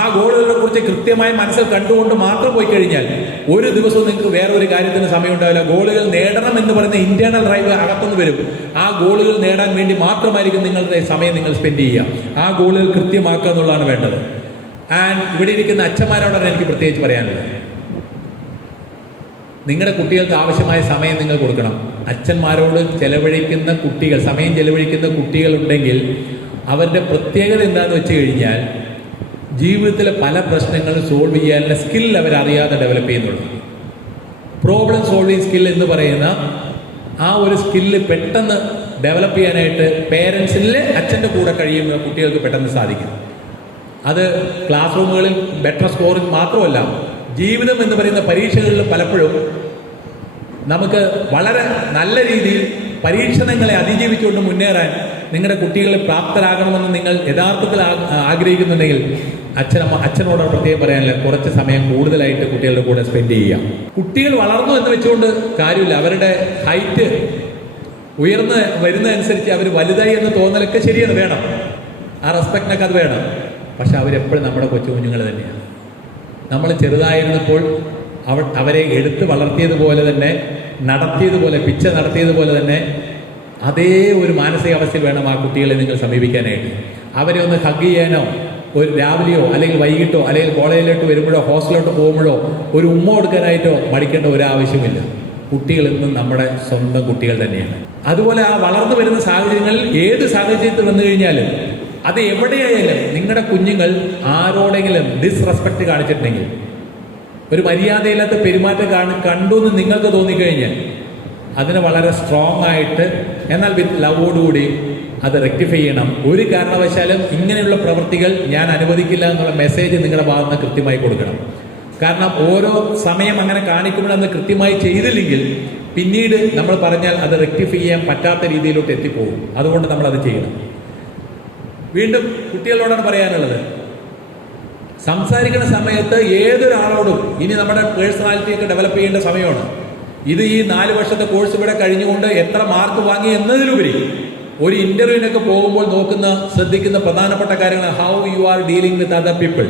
ആ ഗോളുകളെ കുറിച്ച് കൃത്യമായി മനസ്സിൽ കണ്ടുകൊണ്ട് മാത്രം പോയി കഴിഞ്ഞാൽ ഒരു ദിവസവും നിങ്ങൾക്ക് വേറെ ഒരു കാര്യത്തിന് സമയം ഉണ്ടാവില്ല. ഗോളുകൾ നേടണം എന്ന് പറയുന്ന ഇന്റേണൽ ഡ്രൈവ് അകത്തുനിന്ന് വരും. ആ ഗോളുകൾ നേടാൻ വേണ്ടി മാത്രമായിരിക്കും നിങ്ങളുടെ സമയം നിങ്ങൾ സ്പെൻഡ് ചെയ്യുക. ആ ഗോളുകൾ കൃത്യമാക്കുക എന്നുള്ളതാണ് വേണ്ടത്. ആൻഡ് ഇവിടെ ഇരിക്കുന്ന അച്ഛന്മാരോടാണ് എനിക്ക് പ്രത്യേകിച്ച് പറയാനുള്ളത്, നിങ്ങളുടെ കുട്ടികൾക്ക് ആവശ്യമായ സമയം നിങ്ങൾ കൊടുക്കണം. അച്ഛന്മാരോട് ചെലവഴിക്കുന്ന കുട്ടികൾ, സമയം ചെലവഴിക്കുന്ന കുട്ടികളുണ്ടെങ്കിൽ അവരുടെ പ്രത്യേകത എന്താണെന്ന് വെച്ച് കഴിഞ്ഞാൽ ജീവിതത്തിലെ പല പ്രശ്നങ്ങളും സോൾവ് ചെയ്യാനുള്ള സ്കിൽ അവരറിയാതെ ഡെവലപ്പ് ചെയ്യുന്നുള്ളൂ. പ്രോബ്ലം സോൾവിങ് സ്കിൽ എന്ന് പറയുന്ന ആ ഒരു സ്കില്ല് പെട്ടെന്ന് ഡെവലപ്പ് ചെയ്യാനായിട്ട് പേരൻസിലെ അച്ഛൻ്റെ കൂടെ കഴിയുന്ന കുട്ടികൾക്ക് പെട്ടെന്ന് സാധിക്കും. അത് ക്ലാസ് റൂമുകളിൽ ബെറ്റർ സ്കോറിംഗ് മാത്രമല്ല, ജീവിതം എന്ന് പറയുന്ന പരീക്ഷകളിൽ പലപ്പോഴും നമുക്ക് വളരെ നല്ല രീതിയിൽ പരീക്ഷണങ്ങളെ അതിജീവിച്ചുകൊണ്ട് മുന്നേറാൻ നിങ്ങളുടെ കുട്ടികളെ പ്രാപ്തരാകണമെന്ന് നിങ്ങൾ യഥാർത്ഥത്തിൽ ആഗ്രഹിക്കുന്നുണ്ടെങ്കിൽ അച്ഛനോട് പ്രത്യേകം പറയാനില്ല, കുറച്ച് സമയം കൂടുതലായിട്ട് കുട്ടികളുടെ കൂടെ സ്പെൻഡ് ചെയ്യുക. കുട്ടികൾ വളർന്നു എന്ന് വെച്ചുകൊണ്ട് കാര്യമില്ല. അവരുടെ ഹൈറ്റ് ഉയർന്ന് വരുന്നതനുസരിച്ച് അവർ വലുതായി എന്ന് തോന്നലൊക്കെ ശരിയാണ്, വേണം. ആ റെസ്പെക്റ്റിനൊക്കെ അത് വേണം. പക്ഷെ അവരെപ്പോഴും നമ്മുടെ കൊച്ചു കുഞ്ഞുങ്ങൾ തന്നെയാണ്. നമ്മൾ ചെറുതായിരുന്നപ്പോൾ അവരെ എടുത്ത് വളർത്തിയതുപോലെ തന്നെ, നടത്തിയതുപോലെ, പിച്ച നടത്തിയതുപോലെ തന്നെ അതേ ഒരു മാനസികാവസ്ഥയിൽ വേണം ആ കുട്ടികളെ നിങ്ങൾ സമീപിക്കാനായിട്ട്. അവരെ ഒന്ന് ഹഗ് ചെയ്യാനോ, ഒരു രാവിലെയോ അല്ലെങ്കിൽ വൈകിട്ടോ അല്ലെങ്കിൽ കോളേജിലോട്ട് വരുമ്പോഴോ ഹോസ്റ്റലിലോട്ട് പോകുമ്പോഴോ ഒരു ഉമ്മ കൊടുക്കാനായിട്ടോ മടിക്കേണ്ട ഒരാവശ്യമില്ല. കുട്ടികൾ ഇന്നും നമ്മുടെ സ്വന്തം കുട്ടികൾ തന്നെയാണ്. അതുപോലെ ആ വളർന്നു വരുന്ന സാഹചര്യങ്ങളിൽ ഏത് സാഹചര്യത്തിൽ വന്നു കഴിഞ്ഞാലും അത് എവിടെയായാലും നിങ്ങളുടെ കുഞ്ഞുങ്ങൾ ആരോടെങ്കിലും ഡിസ്റെസ്പെക്ട് കാണിച്ചിട്ടുണ്ടെങ്കിൽ, ഒരു മര്യാദയില്ലാത്ത പെരുമാറ്റം കണ്ടു എന്ന് നിങ്ങൾക്ക് തോന്നിക്കഴിഞ്ഞാൽ അതിനെ വളരെ സ്ട്രോങ് ആയിട്ട് എന്നാൽ വിത്ത് ലവോടുകൂടി അത് റെക്ടിഫൈ ചെയ്യണം. ഒരു കാരണവശാലും ഇങ്ങനെയുള്ള പ്രവൃത്തികൾ ഞാൻ അനുവദിക്കില്ല എന്നുള്ള മെസ്സേജ് നിങ്ങളുടെ ഭാഗത്ത് നിന്ന് കൃത്യമായി കൊടുക്കണം. കാരണം ഓരോ സമയം അങ്ങനെ കാണിക്കുമ്പോഴന്ന് കൃത്യമായി ചെയ്തില്ലെങ്കിൽ പിന്നീട് നമ്മൾ പറഞ്ഞാൽ അത് റെക്ടിഫൈ ചെയ്യാൻ പറ്റാത്ത രീതിയിലോട്ട് എത്തിപ്പോകും. അതുകൊണ്ട് നമ്മളത് ചെയ്യണം. വീണ്ടും കുട്ടികളോടാണ് പറയാനുള്ളത്, സംസാരിക്കുന്ന സമയത്ത് ഏതൊരാളോടും ഇനി നമ്മുടെ പേഴ്സണാലിറ്റിയൊക്കെ ഡെവലപ്പ് ചെയ്യേണ്ട സമയമാണ്. ഇത് ഈ 4 വർഷത്തെ കോഴ്സ് ഇവിടെ കഴിഞ്ഞുകൊണ്ട് എത്ര മാർക്ക് വാങ്ങി എന്നതിലുപരി ഒരു ഇന്റർവ്യൂവിനൊക്കെ പോകുമ്പോൾ ശ്രദ്ധിക്കുന്ന പ്രധാനപ്പെട്ട കാര്യങ്ങൾ how you are dealing with other people.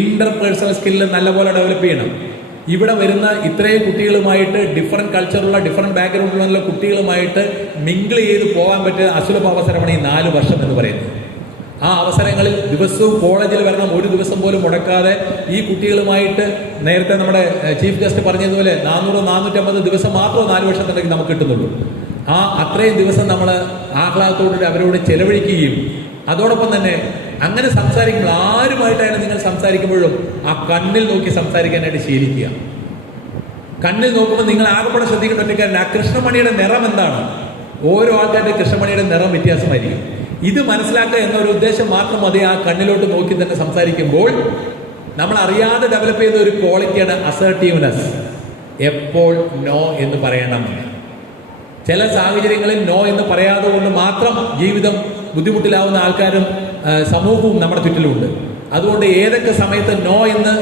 Interpersonal skill നല്ലപോലെ ഡെവലപ്പ് ചെയ്യണം. ഇവിടെ വരുന്ന ഇത്രയും കുട്ടികളുമായിട്ട് ഡിഫറെന്റ് കൾച്ചറുള്ള, ഡിഫറെന്റ് ബാക്ക്ഗ്രൗണ്ടിലുള്ള കുട്ടികളുമായിട്ട് മിങ്കിൾ ചെയ്ത് പോകാൻ പറ്റിയ അസുലഭ അവസരമാണ് ഈ 4 വർഷം എന്ന് പറയുന്നത്. ആ അവസരങ്ങളിൽ ദിവസവും കോളേജിൽ വരണം, ഒരു ദിവസം പോലും മുടക്കാതെ ഈ കുട്ടികളുമായിട്ട് നേരത്തെ നമ്മുടെ ചീഫ് ഗസ്റ്റ് പറഞ്ഞതുപോലെ 400-450 ദിവസം മാത്രമേ 4 വർഷത്തിലേക്ക് നമുക്ക് കിട്ടുന്നുള്ളൂ. ആ അത്രയും ദിവസം നമ്മൾ ആഹ്ലാദത്തോടുകൂടി അവരോട് ചെലവഴിക്കുകയും അതോടൊപ്പം തന്നെ അങ്ങനെ സംസാരിക്കുമ്പോൾ ആരുമായിട്ടാണ് നിങ്ങൾ സംസാരിക്കുമ്പോഴും ആ കണ്ണിൽ നോക്കി സംസാരിക്കാനായിട്ട് ശീലിക്കുക. കണ്ണിൽ നോക്കുമ്പോൾ നിങ്ങൾ ആകെപ്പാടെ ശ്രദ്ധിക്കേണ്ട ഒറ്റ കാര്യം, ആ കൃഷ്ണമണിയുടെ നിറം എന്താണ്? ഓരോ ആൾക്കാരുടെ കൃഷ്ണമണിയുടെ നിറം വ്യത്യാസമായിരിക്കും. ഇത് മനസ്സിലാക്കുക എന്നൊരു ഉദ്ദേശം മാത്രം മതി. ആ കണ്ണിലോട്ട് നോക്കി തന്നെ സംസാരിക്കുമ്പോൾ നമ്മൾ അറിയാതെ ഡെവലപ്പ് ചെയ്ത ഒരു ക്വാളിറ്റിയാണ് അസർട്ടീവ്നെസ്. എപ്പോൾ നോ എന്ന് പറയണം. ചില സാഹചര്യങ്ങളിൽ നോ എന്ന് പറയാതെ കൊണ്ട് മാത്രം ജീവിതം ബുദ്ധിമുട്ടിലാവുന്ന ആൾക്കാരും സമൂഹവും നമ്മുടെ ചുറ്റിലുമുണ്ട്. അതുകൊണ്ട് ഏതൊക്കെ സമയത്ത് നോ എന്ന്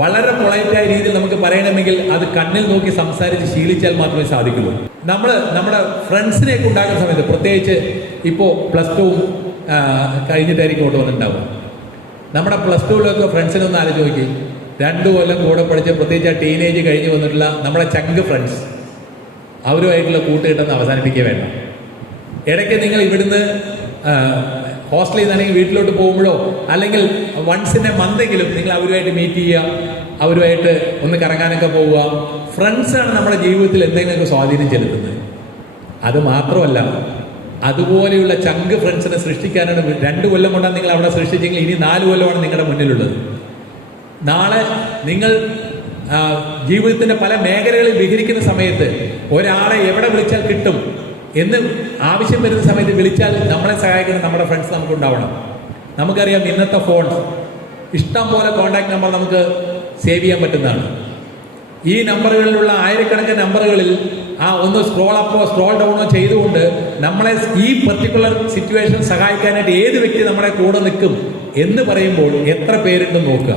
വളരെ പൊളൈറ്റായ രീതിയിൽ നമുക്ക് പറയണമെങ്കിൽ അത് കണ്ണിൽ നോക്കി സംസാരിച്ച് ശീലിച്ചാൽ മാത്രമേ സാധിക്കുള്ളൂ. നമ്മൾ നമ്മുടെ ഫ്രണ്ട്സിനെയൊക്കെ ഉണ്ടാക്കുന്ന സമയത്ത്, പ്രത്യേകിച്ച് ഇപ്പോൾ +2 കഴിഞ്ഞിട്ടായിരിക്കും ഇങ്ങോട്ട് വന്നിട്ടുണ്ടാവുക. നമ്മുടെ +2-ലൊക്കെ ഫ്രണ്ട്സിനെ ഒന്ന് ആലോചിച്ച് നോക്കി. 2 കൊല്ലം കൂടെ പഠിച്ച്, പ്രത്യേകിച്ച് ആ ടീനേജ് കഴിഞ്ഞ് വന്നിട്ടുള്ള നമ്മുടെ ചങ്ക് ഫ്രണ്ട്സ്, അവരുമായിട്ടുള്ള കൂട്ടുകെട്ടെന്ന് അവസാനിപ്പിക്കുക വേണ്ട. ഇടയ്ക്ക് നിങ്ങൾ ഇവിടുന്ന് ഹോസ്റ്റലിൽ നിന്നാണെങ്കിൽ വീട്ടിലോട്ട് പോകുമ്പോഴോ അല്ലെങ്കിൽ വൺസ് ഇൻ എ മന്തെങ്കിലും നിങ്ങൾ അവരുമായിട്ട് മീറ്റ് ചെയ്യുക, അവരുമായിട്ട് ഒന്ന് കറങ്ങാനൊക്കെ പോവുക. ഫ്രണ്ട്സാണ് നമ്മുടെ ജീവിതത്തിൽ എന്തെങ്കിലുമൊക്കെ സ്വാധീനം ചെലുത്തുന്നത്. അത് മാത്രമല്ല, അതുപോലെയുള്ള ചങ്ക് ഫ്രണ്ട്സിനെ സൃഷ്ടിക്കാനാണ് 2 കൊല്ലം കൊണ്ടാണ് നിങ്ങൾ അവിടെ സൃഷ്ടിച്ചെങ്കിൽ ഇനി 4 കൊല്ലമാണ് നിങ്ങളുടെ മുന്നിലുള്ളത്. നാളെ നിങ്ങൾ ജീവിതത്തിന്റെ പല മേഖലകളിൽ വിഹരിക്കുന്ന സമയത്ത് ഒരാളെ എവിടെ വിളിച്ചാൽ കിട്ടും എന്ന് ആവശ്യം വരുന്ന സമയത്ത് വിളിച്ചാൽ നമ്മളെ സഹായിക്കുന്ന നമ്മുടെ ഫ്രണ്ട്സ് നമുക്ക് ഉണ്ടാവണം. നമുക്കറിയാം ഇന്നത്തെ ഫോൺ ഇഷ്ടം പോലെ കോൺടാക്ട് നമ്പർ നമുക്ക് സേവ് ചെയ്യാൻ പറ്റുന്നതാണ്. ഈ നമ്പറുകളിലുള്ള ആയിരക്കണക്കിന് നമ്പറുകളിൽ ഒന്ന് സ്ക്രോൾ അപ്പോ സ്ക്രോൾ ഡൗണോ ചെയ്തുകൊണ്ട് നമ്മളെ ഈ പെർട്ടിക്കുലർ സിറ്റുവേഷൻ സഹായിക്കാനായിട്ട് ഏത് വ്യക്തി നമ്മുടെ കൂടെ നിൽക്കും എന്ന് പറയുമ്പോൾ എത്ര പേരുണ്ടെന്ന് നോക്കുക.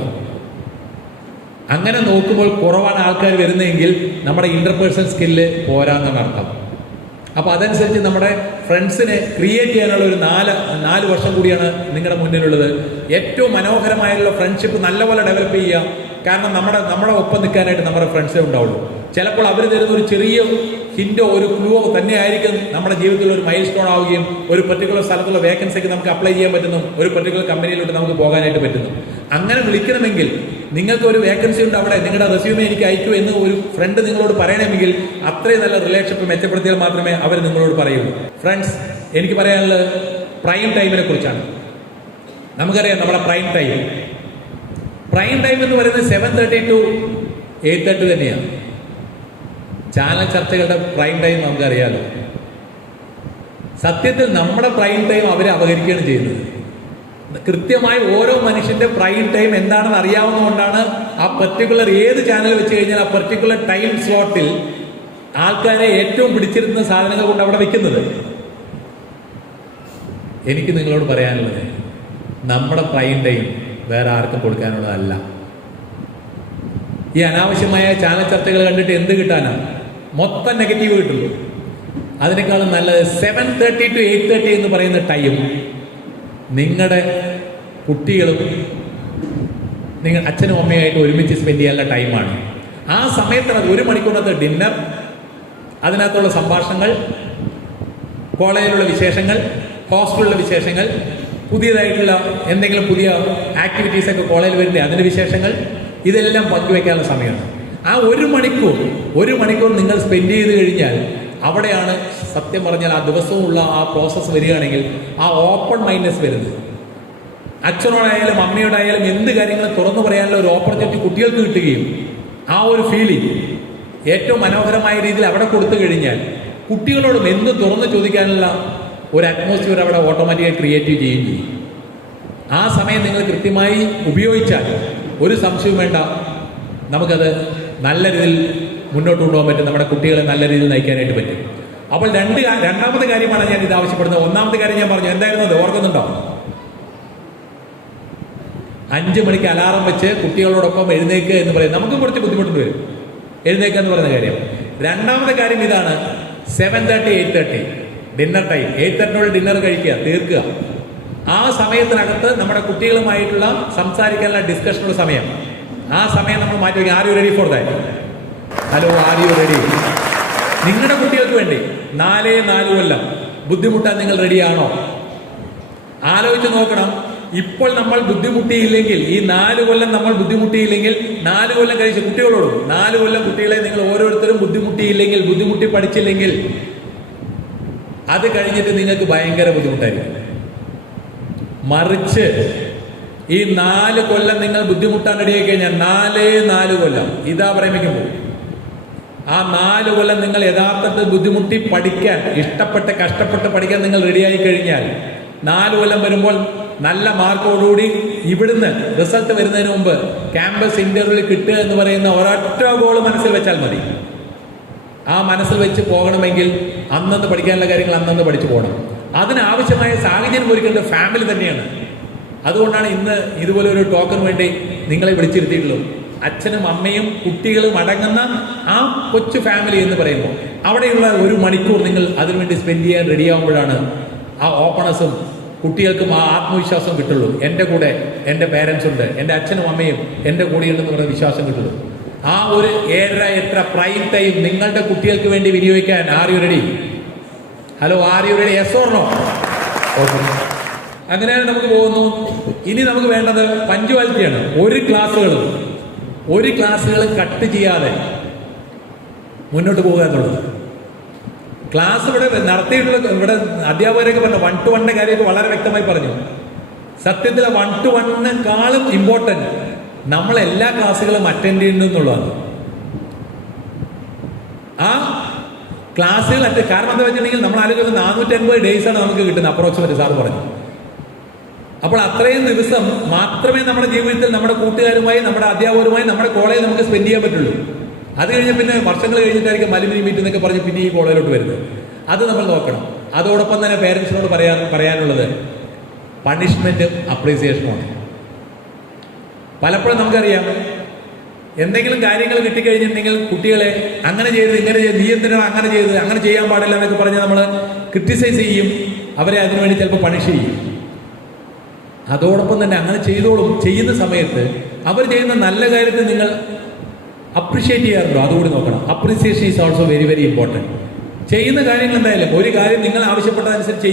അങ്ങനെ നോക്കുമ്പോൾ കുറവാണ് ആൾക്കാർ വരുന്നതെങ്കിൽ നമ്മുടെ ഇന്റർപേഴ്സണൽ സ്കില്ല് പോരാന്നാണ് അർത്ഥം. അപ്പൊ അതനുസരിച്ച് നമ്മുടെ ഫ്രണ്ട്സിനെ ക്രിയേറ്റ് ചെയ്യാനുള്ള ഒരു നാല് വർഷം കൂടിയാണ് നിങ്ങളുടെ മുന്നിലുള്ളത്. ഏറ്റവും മനോഹരമായുള്ള ഫ്രണ്ട്ഷിപ്പ് നല്ലപോലെ ഡെവലപ്പ് ചെയ്യുക. കാരണം നമ്മുടെ ഒപ്പം നിൽക്കാനായിട്ട് നമ്മുടെ ഫ്രണ്ട്സേ ഉണ്ടാവുള്ളൂ. ചിലപ്പോൾ അവർ തരുന്ന ഒരു ചെറിയ ഹിന്റോ ഒരു ക്ലൂവോ തന്നെ ആയിരിക്കും നമ്മുടെ ജീവിതത്തിൽ ഒരു മൈൽ സ്റ്റോൺ ആവുകയും ഒരു പെർട്ടിക്കുലർ സ്ഥലത്തുള്ള വേക്കൻസിക്ക് നമുക്ക് അപ്ലൈ ചെയ്യാൻ പറ്റുന്നു, ഒരു പെർട്ടിക്കുലർ കമ്പനിയിലോട്ട് നമുക്ക് പോകാനായിട്ട് പറ്റുന്നു. അങ്ങനെ വിളിക്കണമെങ്കിൽ നിങ്ങൾക്ക് ഒരു വേക്കൻസി ഉണ്ട് അവിടെ, നിങ്ങളുടെ റെസ്യൂമേ എനിക്ക് അയക്കൂ എന്ന് ഒരു ഫ്രണ്ട് നിങ്ങളോട് പറയണമെങ്കിൽ അത്രയും നല്ല റിലേഷൻഷിപ്പ് മെച്ചപ്പെടുത്തിയാൽ മാത്രമേ അവർ നിങ്ങളോട് പറയുള്ളൂ. ഫ്രണ്ട്സ്, എനിക്ക് പറയാനുള്ളത് പ്രൈം ടൈമിനെ കുറിച്ചാണ്. നമുക്കറിയാം നമ്മുടെ പ്രൈം ടൈം എന്ന് പറയുന്നത് 7:30 to 8:30 തന്നെയാണ്. ചാനൽ ചർച്ചകളുടെ പ്രൈം ടൈം നമുക്കറിയാലോ. സത്യത്തിൽ നമ്മുടെ പ്രൈം ടൈം അവരെ അപഹരിക്കുകയാണ് ചെയ്യുന്നത്. കൃത്യമായി ഓരോ മനുഷ്യന്റെ പ്രൈം ടൈം എന്താണെന്ന് അറിയാവുന്നതുകൊണ്ടാണ് ആ പെർട്ടിക്കുലർ ഏത് ചാനൽ വെച്ച് കഴിഞ്ഞാൽ ആ പെർട്ടിക്കുലർ ടൈം സ്ലോട്ടിൽ ആൾക്കാരെ ഏറ്റവും പിടിച്ചിരുന്ന സാധനങ്ങൾ കൊണ്ട് അവിടെ വെക്കുന്നത്. എനിക്ക് നിങ്ങളോട് പറയാനുള്ളത് നമ്മുടെ പ്രൈം ടൈം വേറെ ആർക്കും കൊടുക്കാനുള്ളതല്ല. ഈ അനാവശ്യമായ ചാനൽ ചർച്ചകൾ കണ്ടിട്ട് എന്ത് കിട്ടാനാണ്? മൊത്തം നെഗറ്റീവ് കിട്ടുള്ളൂ. അതിനേക്കാളും നല്ലത് 7:30 to 8:30 എന്ന് പറയുന്ന ടൈം നിങ്ങളുടെ കുട്ടികളും നിങ്ങൾ അച്ഛനും അമ്മയായിട്ട് ഒരുമിച്ച് സ്പെൻഡ് ചെയ്യാനുള്ള ടൈമാണ്. ആ സമയത്തിനകത്ത് 1 മണിക്കൂറിനകത്ത് ഡിന്നർ, അതിനകത്തുള്ള സംഭാഷണങ്ങൾ, കോളേജിലുള്ള വിശേഷങ്ങൾ, ഹോസ്റ്റലിലുള്ള വിശേഷങ്ങൾ, പുതിയതായിട്ടുള്ള എന്തെങ്കിലും പുതിയ ആക്ടിവിറ്റീസ് ഒക്കെ കോളേജിൽ വരുന്നത് അതിൻ്റെ വിശേഷങ്ങൾ, ഇതെല്ലാം പങ്കുവെക്കാനുള്ള സമയമാണ്. ആ 1 മണിക്കൂർ നിങ്ങൾ സ്പെൻഡ് ചെയ്ത് കഴിഞ്ഞാൽ അവിടെയാണ് സത്യം പറഞ്ഞാൽ ആ ദിവസവുമുള്ള ആ പ്രോസസ്സ് വരികയാണെങ്കിൽ ആ ഓപ്പൺ മൈൻഡ്നെസ് വരുന്നത്. അച്ഛനോടായാലും അമ്മയോടായാലും എന്ത് കാര്യങ്ങളും തുറന്നു പറയാനുള്ള ഒരു ഓപ്പർച്യൂണിറ്റി കുട്ടികൾക്ക് കിട്ടുകയും ആ ഒരു ഫീലിംഗ് ഏറ്റവും മനോഹരമായ രീതിയിൽ അവിടെ കൊടുത്തു കഴിഞ്ഞാൽ കുട്ടികളോടും എന്ത് തുറന്നു ചോദിക്കാനുള്ള ഒരു അറ്റ്മോസ്ഫിയർ അവിടെ ഓട്ടോമാറ്റിക്കായി ക്രിയേറ്റ് ചെയ്യുകയും ചെയ്യും. ആ സമയം നിങ്ങൾ കൃത്യമായി ഉപയോഗിച്ചാൽ ഒരു സംശയവും വേണ്ട, നമുക്കത് നല്ല രീതിയിൽ മുന്നോട്ട് കൊണ്ടുപോകാൻ പറ്റും, നമ്മുടെ കുട്ടികളെ നല്ല രീതിയിൽ നയിക്കാനായിട്ട് പറ്റും. അപ്പോൾ രണ്ടാമത്തെ കാര്യമാണ് ഞാൻ ഇത് ആവശ്യപ്പെടുന്നത്. ഒന്നാമത്തെ കാര്യം ഞാൻ പറഞ്ഞു, എന്തായിരുന്നു അത് ഓർക്കുന്നുണ്ടോ? 5 മണിക്ക് അലാറം വെച്ച് കുട്ടികളോടൊപ്പം എഴുന്നേക്കുക എന്ന് പറയും. നമുക്കും കുറച്ച് ബുദ്ധിമുട്ടുണ്ട് വരും എഴുന്നേക്കുക എന്ന് പറയുന്ന കാര്യം. രണ്ടാമത്തെ കാര്യം ഇതാണ്, 7:30 8:30 ഡിന്നർ ടൈം. 8:30 ഡിന്നർ കഴിക്കുക, തീർക്കുക. ആ സമയത്തിനകത്ത് നമ്മുടെ കുട്ടികളുമായിട്ടുള്ള സംസാരിക്കാനുള്ള ഡിസ്കഷനുള്ള സമയം, ആ സമയം നമ്മൾ മാറ്റി വയ്ക്കുക. R you ready for that? Hello, are you ready? നിങ്ങളുടെ കുട്ടികൾക്ക് വേണ്ടി 4 കൊല്ലം ബുദ്ധിമുട്ടാൻ നിങ്ങൾ റെഡിയാണോ? ആലോചിച്ച് നോക്കണം. ഇപ്പോൾ നമ്മൾ ബുദ്ധിമുട്ടിയില്ലെങ്കിൽ, ഈ 4 കൊല്ലം നമ്മൾ ബുദ്ധിമുട്ടിയില്ലെങ്കിൽ, 4 കൊല്ലം കഴിച്ച കുട്ടികളോടും 4 കൊല്ലം കുട്ടികളെ നിങ്ങൾ ഓരോരുത്തരും ബുദ്ധിമുട്ടിയില്ലെങ്കിൽ, ബുദ്ധിമുട്ടി പഠിച്ചില്ലെങ്കിൽ, അത് കഴിഞ്ഞിട്ട് നിങ്ങൾക്ക് ഭയങ്കര ബുദ്ധിമുട്ടായിരിക്കും. മറിച്ച് ഈ 4 കൊല്ലം നിങ്ങൾ ബുദ്ധിമുട്ടാൻ റെഡിയായി കഴിഞ്ഞാൽ 4 കൊല്ലം ഇതാ പറയുമ്പോൾ ആ 4 കൊല്ലം നിങ്ങൾ യഥാർത്ഥത്തിൽ ബുദ്ധിമുട്ടി പഠിക്കാൻ, ഇഷ്ടപ്പെട്ട് കഷ്ടപ്പെട്ട് പഠിക്കാൻ നിങ്ങൾ റെഡിയായി കഴിഞ്ഞാൽ 4 കൊല്ലം വരുമ്പോൾ നല്ല മാർക്കോടുകൂടി ഇവിടുന്ന് റിസൾട്ട് വരുന്നതിന് മുമ്പ് ക്യാമ്പസ് ഇന്റർവ്യൂവിൽ കിട്ടുക എന്ന് പറയുന്ന ഒരൊറ്റ ഗോൾ മനസ്സിൽ വെച്ചാൽ മതി. ആ മനസ്സിൽ വെച്ച് പോകണമെങ്കിൽ അന്നന്ന് പഠിക്കാനുള്ള കാര്യങ്ങൾ അന്നന്ന് പഠിച്ചു പോകണം. അതിനാവശ്യമായ സാഹചര്യം ഒരുക്കേണ്ടത് ഫാമിലി തന്നെയാണ്. അതുകൊണ്ടാണ് ഇന്ന് ഇതുപോലെ ഒരു ടോക്കിന് വേണ്ടി നിങ്ങളെ വിളിച്ചിരുത്തിയിട്ടുള്ളത്. അച്ഛനും അമ്മയും കുട്ടികളും അടങ്ങുന്ന ആ കൊച്ചു ഫാമിലി എന്ന് പറയുമ്പോൾ അവിടെയുള്ള 1 മണിക്കൂർ നിങ്ങൾ അതിനുവേണ്ടി സ്പെൻഡ് ചെയ്യാൻ റെഡിയാകുമ്പോഴാണ് ആ ഓപ്പണസും കുട്ടികൾക്കും ആ ആത്മവിശ്വാസം കിട്ടുള്ളൂ. എൻ്റെ കൂടെ എൻ്റെ പേരൻസ് ഉണ്ട്, എൻ്റെ അച്ഛനും അമ്മയും എൻ്റെ കൂടെയുണ്ടെന്ന് പറയുന്ന വിശ്വാസം കിട്ടുള്ളൂ. ആ ഒരു 7:30 പ്രൈം ടൈം നിങ്ങളുടെ കുട്ടികൾക്ക് വേണ്ടി വിനിയോഗിക്കാൻ are you ready? Hello, are you ready? Yes or no? Okay, അങ്ങനെയാണ് നമുക്ക് പോകുന്നു. ഇനി നമുക്ക് വേണ്ടത് പഞ്ച്വാലിറ്റിയാണ്. ഒരു ക്ലാസ്സുകൾ കട്ട് ചെയ്യാതെ മുന്നോട്ട് പോകുക എന്നുള്ളത്. ക്ലാസ് ഇവിടെ നടത്തിയിട്ടുള്ള ഇവിടെ അധ്യാപകരൊക്കെ പറഞ്ഞു 1 to 1 കാര്യമൊക്കെ വളരെ വ്യക്തമായി പറഞ്ഞു. സത്യത്തിൽ 1 to 1-നെക്കാളും ഇമ്പോർട്ടൻറ്റ് നമ്മൾ എല്ലാ ക്ലാസ്സുകളും അറ്റൻഡ് ചെയ്യുന്നു എന്നുള്ളതാണ്. ആ ക്ലാസ്സുകൾ കാരണം എന്താ വെച്ചിട്ടുണ്ടെങ്കിൽ നമ്മൾ ആലോചിക്കുന്നത് 450 ഡേയ്സാണ് നമുക്ക് കിട്ടുന്നത്, അപ്രോക്സിമേറ്റ് സാർ പറഞ്ഞു. അപ്പോൾ അത്രയും ദിവസം മാത്രമേ നമ്മുടെ ജീവിതത്തിൽ നമ്മുടെ കൂട്ടുകാരുമായി, നമ്മുടെ അധ്യാപകരുമായി, നമ്മുടെ കോളേജിൽ നമുക്ക് സ്പെൻഡ് ചെയ്യാൻ പറ്റുള്ളൂ. അത് കഴിഞ്ഞ് പിന്നെ വർഷങ്ങൾ കഴിഞ്ഞിട്ടായിരിക്കും മലിമിനി മീറ്റ് എന്നൊക്കെ പറഞ്ഞ് പിന്നെ ഈ കോളേജിലോട്ട് വരുന്നത്. അത് നമ്മൾ നോക്കണം. അതോടൊപ്പം തന്നെ പേരൻസിനോട് പറയാനുള്ളത് പണിഷ്മെന്റും അപ്രീസിയേഷനുമാണ്. പലപ്പോഴും നമുക്കറിയാം, എന്തെങ്കിലും കാര്യങ്ങൾ കിട്ടിക്കഴിഞ്ഞിട്ടുണ്ടെങ്കിൽ കുട്ടികളെ അങ്ങനെ ചെയ്ത് ഇങ്ങനെ ചെയ്ത്, നീ എന്തിനാണ് അങ്ങനെ ചെയ്ത്, അങ്ങനെ ചെയ്യാൻ പാടില്ല എന്നൊക്കെ പറഞ്ഞ് നമ്മൾ ക്രിട്ടിസൈസ് ചെയ്യും, അവരെ അതിനുവേണ്ടി ചിലപ്പോൾ പണിഷ് ചെയ്യും. അതോടൊപ്പം തന്നെ അങ്ങനെ ചെയ്യുന്ന സമയത്ത് അവർ ചെയ്യുന്ന നല്ല കാര്യത്തെ നിങ്ങൾ അപ്രിഷ്യേറ്റ് ചെയ്യാറുണ്ടോ? അതുകൂടി നോക്കണം. Appreciation is also very very important. ചെയ്യുന്ന കാര്യങ്ങൾ എന്തായാലും ഒരു കാര്യം നിങ്ങൾ ആവശ്യപ്പെട്ടതനുസരിച്ച്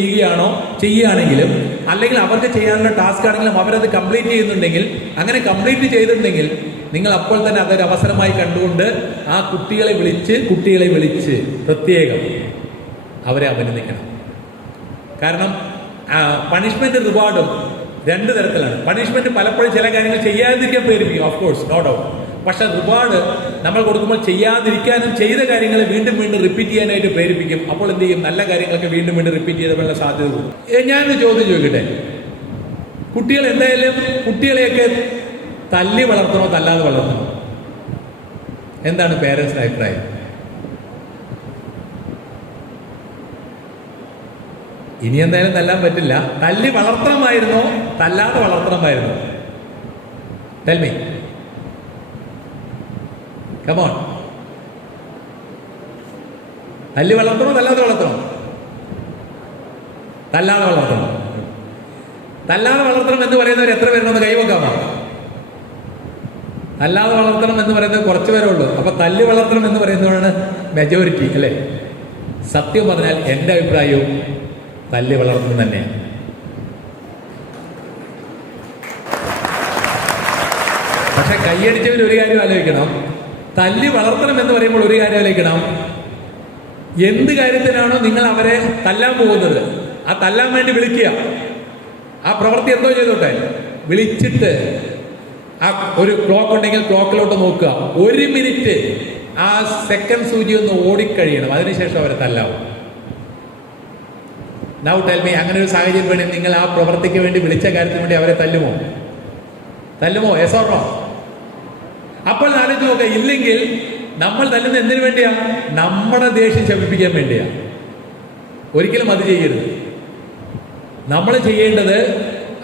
ചെയ്യുകയാണെങ്കിലും അല്ലെങ്കിൽ അവർക്ക് ചെയ്യാനുള്ള ടാസ്ക് ആണെങ്കിലും അവരത് കംപ്ലീറ്റ് ചെയ്യുന്നുണ്ടെങ്കിൽ, അങ്ങനെ കംപ്ലീറ്റ് ചെയ്തിട്ടുണ്ടെങ്കിൽ നിങ്ങൾ അപ്പോൾ തന്നെ അതൊരു അവസരമായി കണ്ടുകൊണ്ട് ആ കുട്ടികളെ വിളിച്ച് പ്രത്യേകം അവരെ അഭിനന്ദിക്കണം. കാരണം പണിഷ്മെന്റ് റിവാർഡും രണ്ട് തരത്തിലാണ്. പണിഷ്മെന്റ് പലപ്പോഴും ചില കാര്യങ്ങൾ ചെയ്യാതിരിക്കാൻ പ്രേരിപ്പിക്കും, ഓഫ് കോഴ്സ്, നോ ഡൗട്ട്. പക്ഷെ റിവാർഡ് നമ്മൾ കൊടുക്കുമ്പോൾ ചെയ്യാതിരിക്കാനും ചെയ്ത കാര്യങ്ങളെ വീണ്ടും റിപ്പീറ്റ് ചെയ്യാനായിട്ട് പ്രേരിപ്പിക്കും. അപ്പോൾ എന്ത് ചെയ്യും? നല്ല കാര്യങ്ങളൊക്കെ വീണ്ടും റിപ്പീറ്റ് ചെയ്തപ്പോഴുള്ള സാധ്യത കൂടും. ഞാനൊരു ചോദ്യം ചോദിക്കട്ടെ, കുട്ടികളെയൊക്കെ തല്ലി വളർത്തണോ തല്ലാതെ വളർത്തണോ? എന്താണ് പേരൻസിന്റെ അഭിപ്രായം? ഇനി എന്തായാലും തല്ലാൻ പറ്റില്ല. തല്ലി വളർത്തണമായിരുന്നോ തല്ലാതെ വളർത്തണമായിരുന്നോ? Tell me, come on. തല്ലി വളർത്തണോ തല്ലാതെ വളർത്തണോ? തല്ലാതെ വളർത്തണം. തല്ലാതെ വളർത്തണം എന്ന് പറയുന്നവർ എത്ര പേരുണ്ടെന്ന് കൈവക്കാമോ? തല്ലാതെ വളർത്തണം എന്ന് പറയുന്നത് കുറച്ച് പേരേ ഉള്ളൂ. അപ്പൊ തല്ലി വളർത്തണം എന്ന് പറയുന്നതാണ് മെജോറിറ്റി, അല്ലേ? സത്യം പറഞ്ഞാൽ എൻ്റെ അഭിപ്രായവും തല്ലി വളർത്തുന്നത് തന്നെയാണ്. പക്ഷെ കൈയടിച്ചവർ ഒരു കാര്യം ആലോചിക്കണം, തല്ലി വളർത്തണം എന്ന് പറയുമ്പോൾ ഒരു കാര്യം ആലോചിക്കണം, എന്ത് കാര്യത്തിനാണോ നിങ്ങൾ അവരെ തല്ലാൻ പോകുന്നത്, ആ തല്ലാൻ വേണ്ടി വിളിക്കുക, ആ പ്രവൃത്തി എന്തോ ചെയ്തോട്ടെ, വിളിച്ചിട്ട് ആ ഒരു ക്ലോക്ക് ഉണ്ടെങ്കിൽ ക്ലോക്കിലോട്ട് നോക്കുക, 1 മിനിറ്റ് ആ സെക്കൻഡ് സൂചി ഒന്ന് ഓടിക്കഴിയണം, അതിനുശേഷം അവരെ തല്ലാവും. നൗ ടെൽ മീ, അങ്ങനെ ഒരു സാഹചര്യം വേണ്ടി നിങ്ങൾ ആ പ്രവൃത്തിക്ക് വേണ്ടി വിളിച്ച കാര്യത്തിന് വേണ്ടി അവരെ തല്ലുമോ? Yes or no? അപ്പോൾ ആലോചിച്ച് നോക്കുക. ഇല്ലെങ്കിൽ നമ്മൾ തല്ലുന്നത് എന്തിനു വേണ്ടിയാ? നമ്മുടെ ദേഷ്യം ശമിപ്പിക്കാൻ വേണ്ടിയാ. ഒരിക്കലും അത് ചെയ്യരുത്. നമ്മൾ ചെയ്യേണ്ടത്